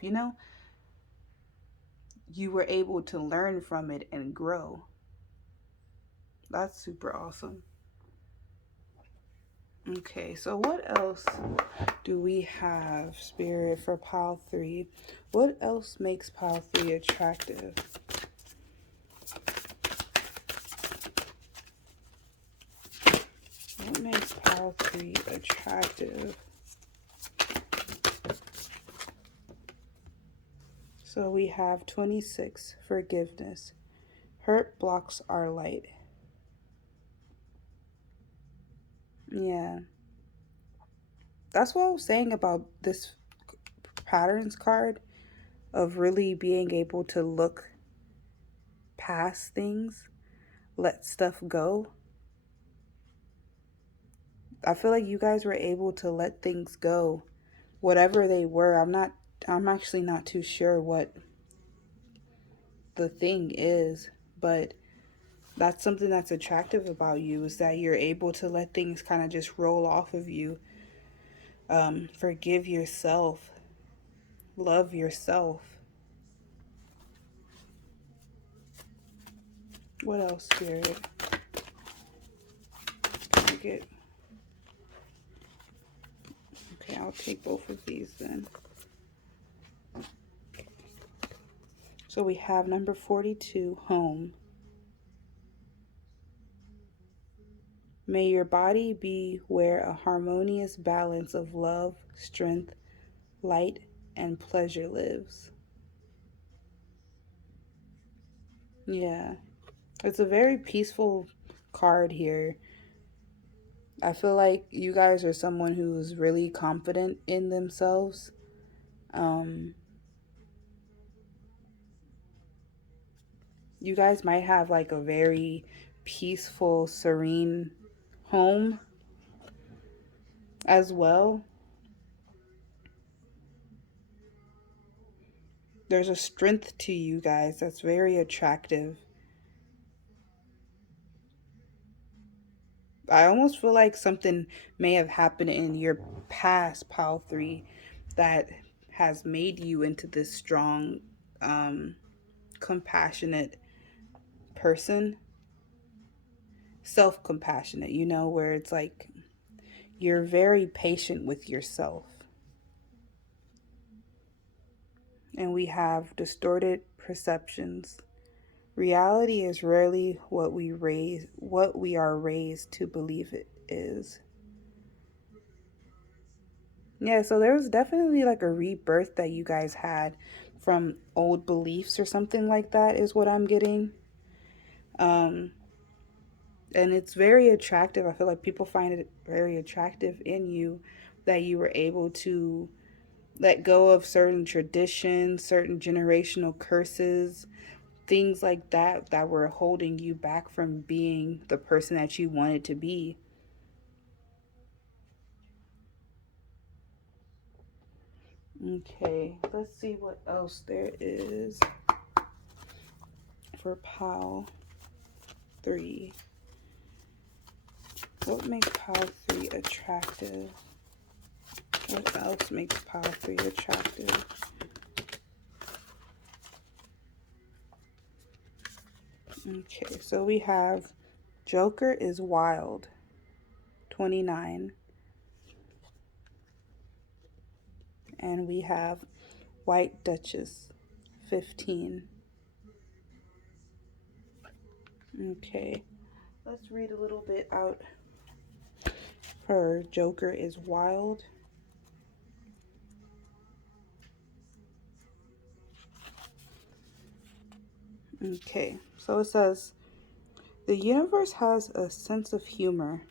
You were able to learn from it and grow. That's super awesome. Okay, so what else do we have, Spirit, for Pile 3? What else makes Pile 3 attractive? What makes Pile 3 attractive? So we have 26, forgiveness. Hurt blocks our light. Yeah. That's what I was saying about this patterns card, of really being able to look past things, let stuff go. I feel like you guys were able to let things go, whatever they were. I'm actually not too sure what the thing is, but that's something that's attractive about you, is that you're able to let things kind of just roll off of you. Forgive yourself, love yourself. What else, Spirit? Can I get? Okay, I'll take both of these then. So we have number 42, home. May your body be where a harmonious balance of love, strength, light, and pleasure lives. Yeah, it's a very peaceful card here. I feel like you guys are someone who's really confident in themselves. Um, you guys might have like a very peaceful, serene home as well. There's a strength to you guys that's very attractive. I almost feel like something may have happened in your past, Pile 3, that has made you into this strong, um, compassionate person. Self compassionate, where it's like you're very patient with yourself. And we have distorted perceptions. Reality is rarely what we are raised to believe it is. Yeah, so there was definitely like a rebirth that you guys had from old beliefs or something like that, is what I'm getting. Um, and it's very attractive. I feel like people find it very attractive in you that you were able to let go of certain traditions, certain generational curses, things like that that were holding you back from being the person that you wanted to be. Okay, let's see what else there is for pile 3. What makes pile 3 attractive? What else makes pile 3 attractive? Okay, so we have Joker is wild, 29. And we have White Duchess, 15. Okay, let's read a little bit out for Joker is wild. Okay, so it says, the universe has a sense of humor,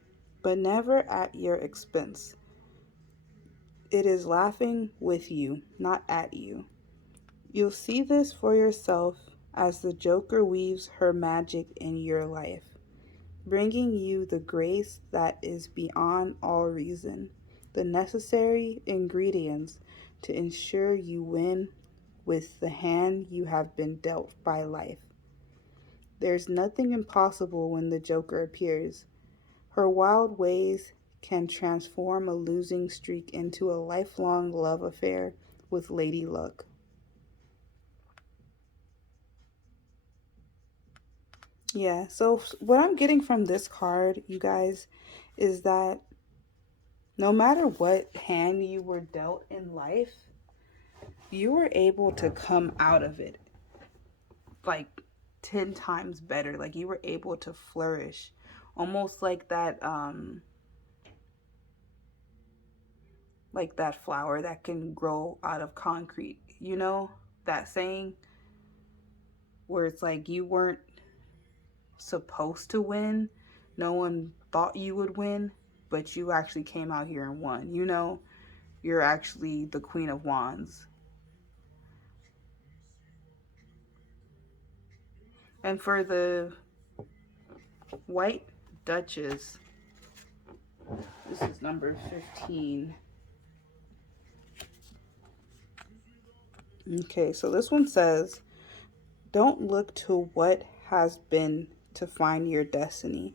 but never at your expense. It is laughing with you, not at you. You'll see this for yourself as the Joker weaves her magic in your life, bringing you the grace that is beyond all reason, the necessary ingredients to ensure you win with the hand you have been dealt by life. There's nothing impossible when the Joker appears. Her wild ways can transform a losing streak into a lifelong love affair with Lady Luck. Yeah, so what I'm getting from this card, you guys, is that no matter what hand you were dealt in life, you were able to come out of it like 10 times better. Like you were able to flourish. Almost like that flower that can grow out of concrete. You know that saying where it's like you weren't supposed to win. No one thought you would win, but you actually came out here and won. You're actually the Queen of Wands. And for the White Duchess, this is number 15. Okay, so this one says, don't look to what has been to find your destiny.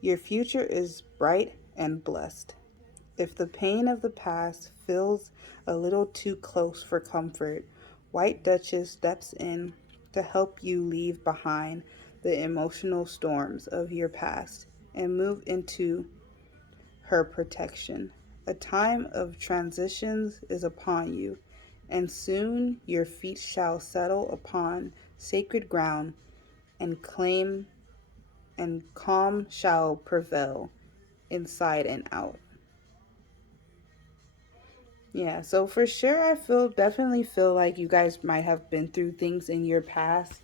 Your future is bright and blessed. If the pain of the past feels a little too close for comfort, White Duchess steps in to help you leave behind the emotional storms of your past and move into her protection. A time of transitions is upon you, and soon your feet shall settle upon sacred ground, and claim and calm shall prevail inside and out. Yeah, so for sure definitely feel like you guys might have been through things in your past,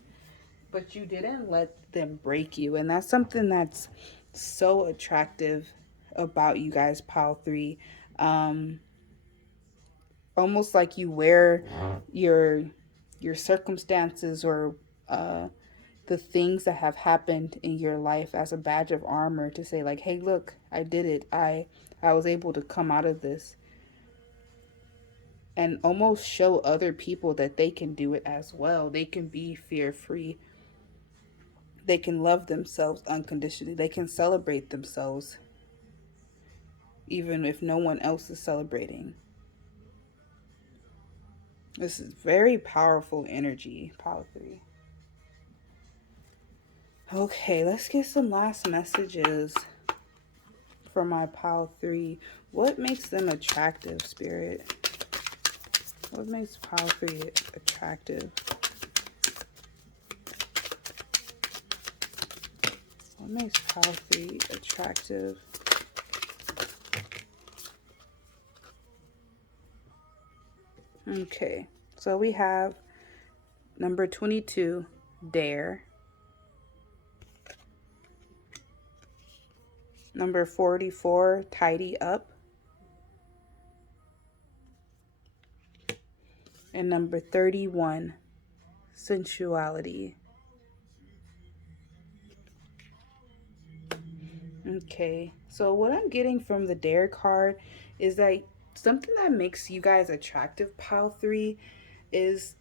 but you didn't let them break you. And that's something that's so attractive about you guys, Pile 3. Um, Almost like you wear your your circumstances or uh the things that have happened in your life as a badge of armor to say like, hey, look, I did it. I was able to come out of this, and almost show other people that they can do it as well. They can be fear free. They can love themselves unconditionally. They can celebrate themselves even if no one else is celebrating. This is very powerful energy, Power 3. Okay, let's get some last messages for my Pile 3. What makes them attractive, Spirit? What makes Pile 3 attractive? What makes Pile 3 attractive? Okay, so we have number 22, Dare. Number 44, Tidy Up. And number 31, Sensuality. Okay, so what I'm getting from the Dare card is that something that makes you guys attractive, Pile 3, is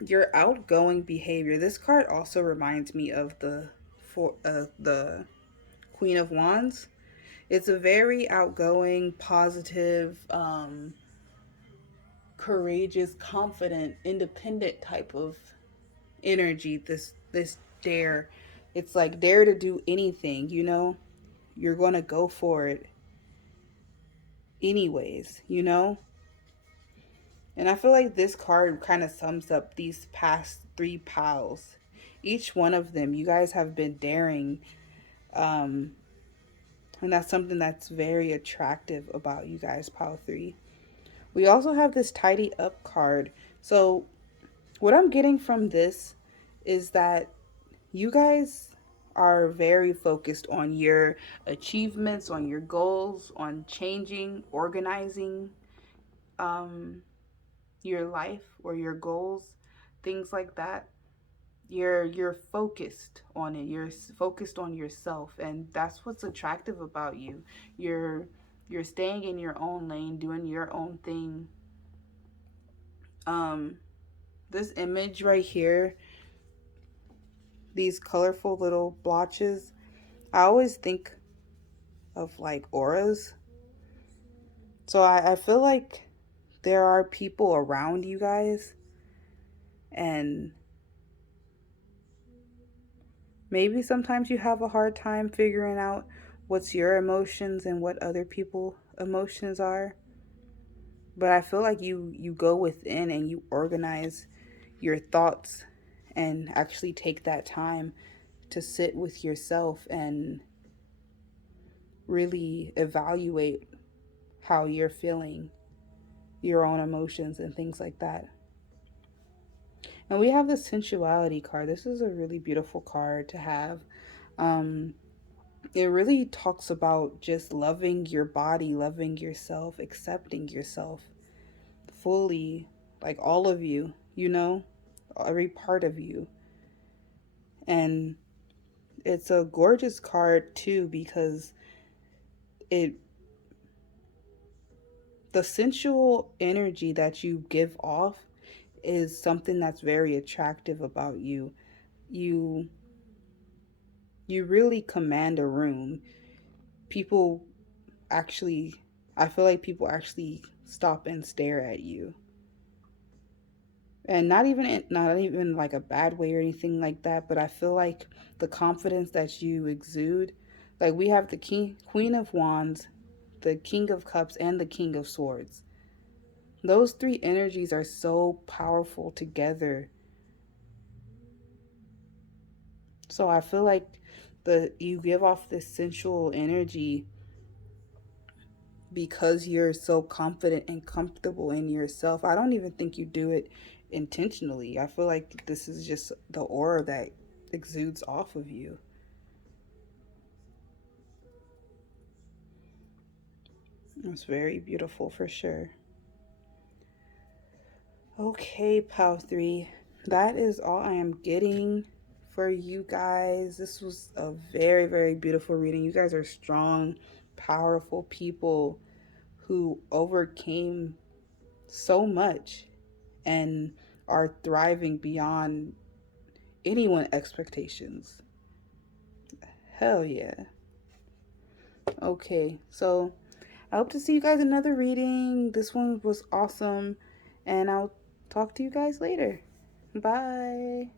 your outgoing behavior. This card also reminds me of the Queen of Wands. It's a very outgoing, positive, courageous, confident, independent type of energy. This Dare, it's like dare to do anything. You're gonna go for it anyways. And I feel like this card kind of sums up these past three piles. Each one of them, you guys have been daring. Um, and that's something that's very attractive about you guys, pile 3. We also have this tidy up card. So, what I'm getting from this is that you guys are very focused on your achievements, on your goals, on changing, organizing um, your life or your goals, things like that. You're focused on it. You're focused on yourself, and that's what's attractive about you. You're staying in your own lane, doing your own thing. Um, this image right here, these colorful little blotches, I always think of like auras. So I feel like there are people around you guys, and maybe sometimes you have a hard time figuring out what's your emotions and what other people's emotions are. But I feel like you go within and you organize your thoughts and actually take that time to sit with yourself and really evaluate how you're feeling, your own emotions and things like that. And we have the sensuality card. This is a really beautiful card to have. Um, it really talks about just loving your body, loving yourself, accepting yourself fully, like all of you, every part of you. And it's a gorgeous card too because it the sensual energy that you give off is something that's very attractive about you. You you really command a room. People actually I feel like people actually stop and stare at you. And not even like a bad way or anything like that, but I feel like the confidence that you exude, like we have the Queen of Wands, the King of Cups, and the King of Swords. Those three energies are so powerful together. So I feel like the you give off this sensual energy because you're so confident and comfortable in yourself. I don't even think you do it intentionally. I feel like this is just the aura that exudes off of you. It's very beautiful for sure. Okay, Pow 3. That is all I am getting for you guys. This was a very, very beautiful reading. You guys are strong, powerful people who overcame so much and are thriving beyond anyone's expectations. Hell yeah. Okay, so I hope to see you guys in another reading. This one was awesome, and I'll talk to you guys later. Bye.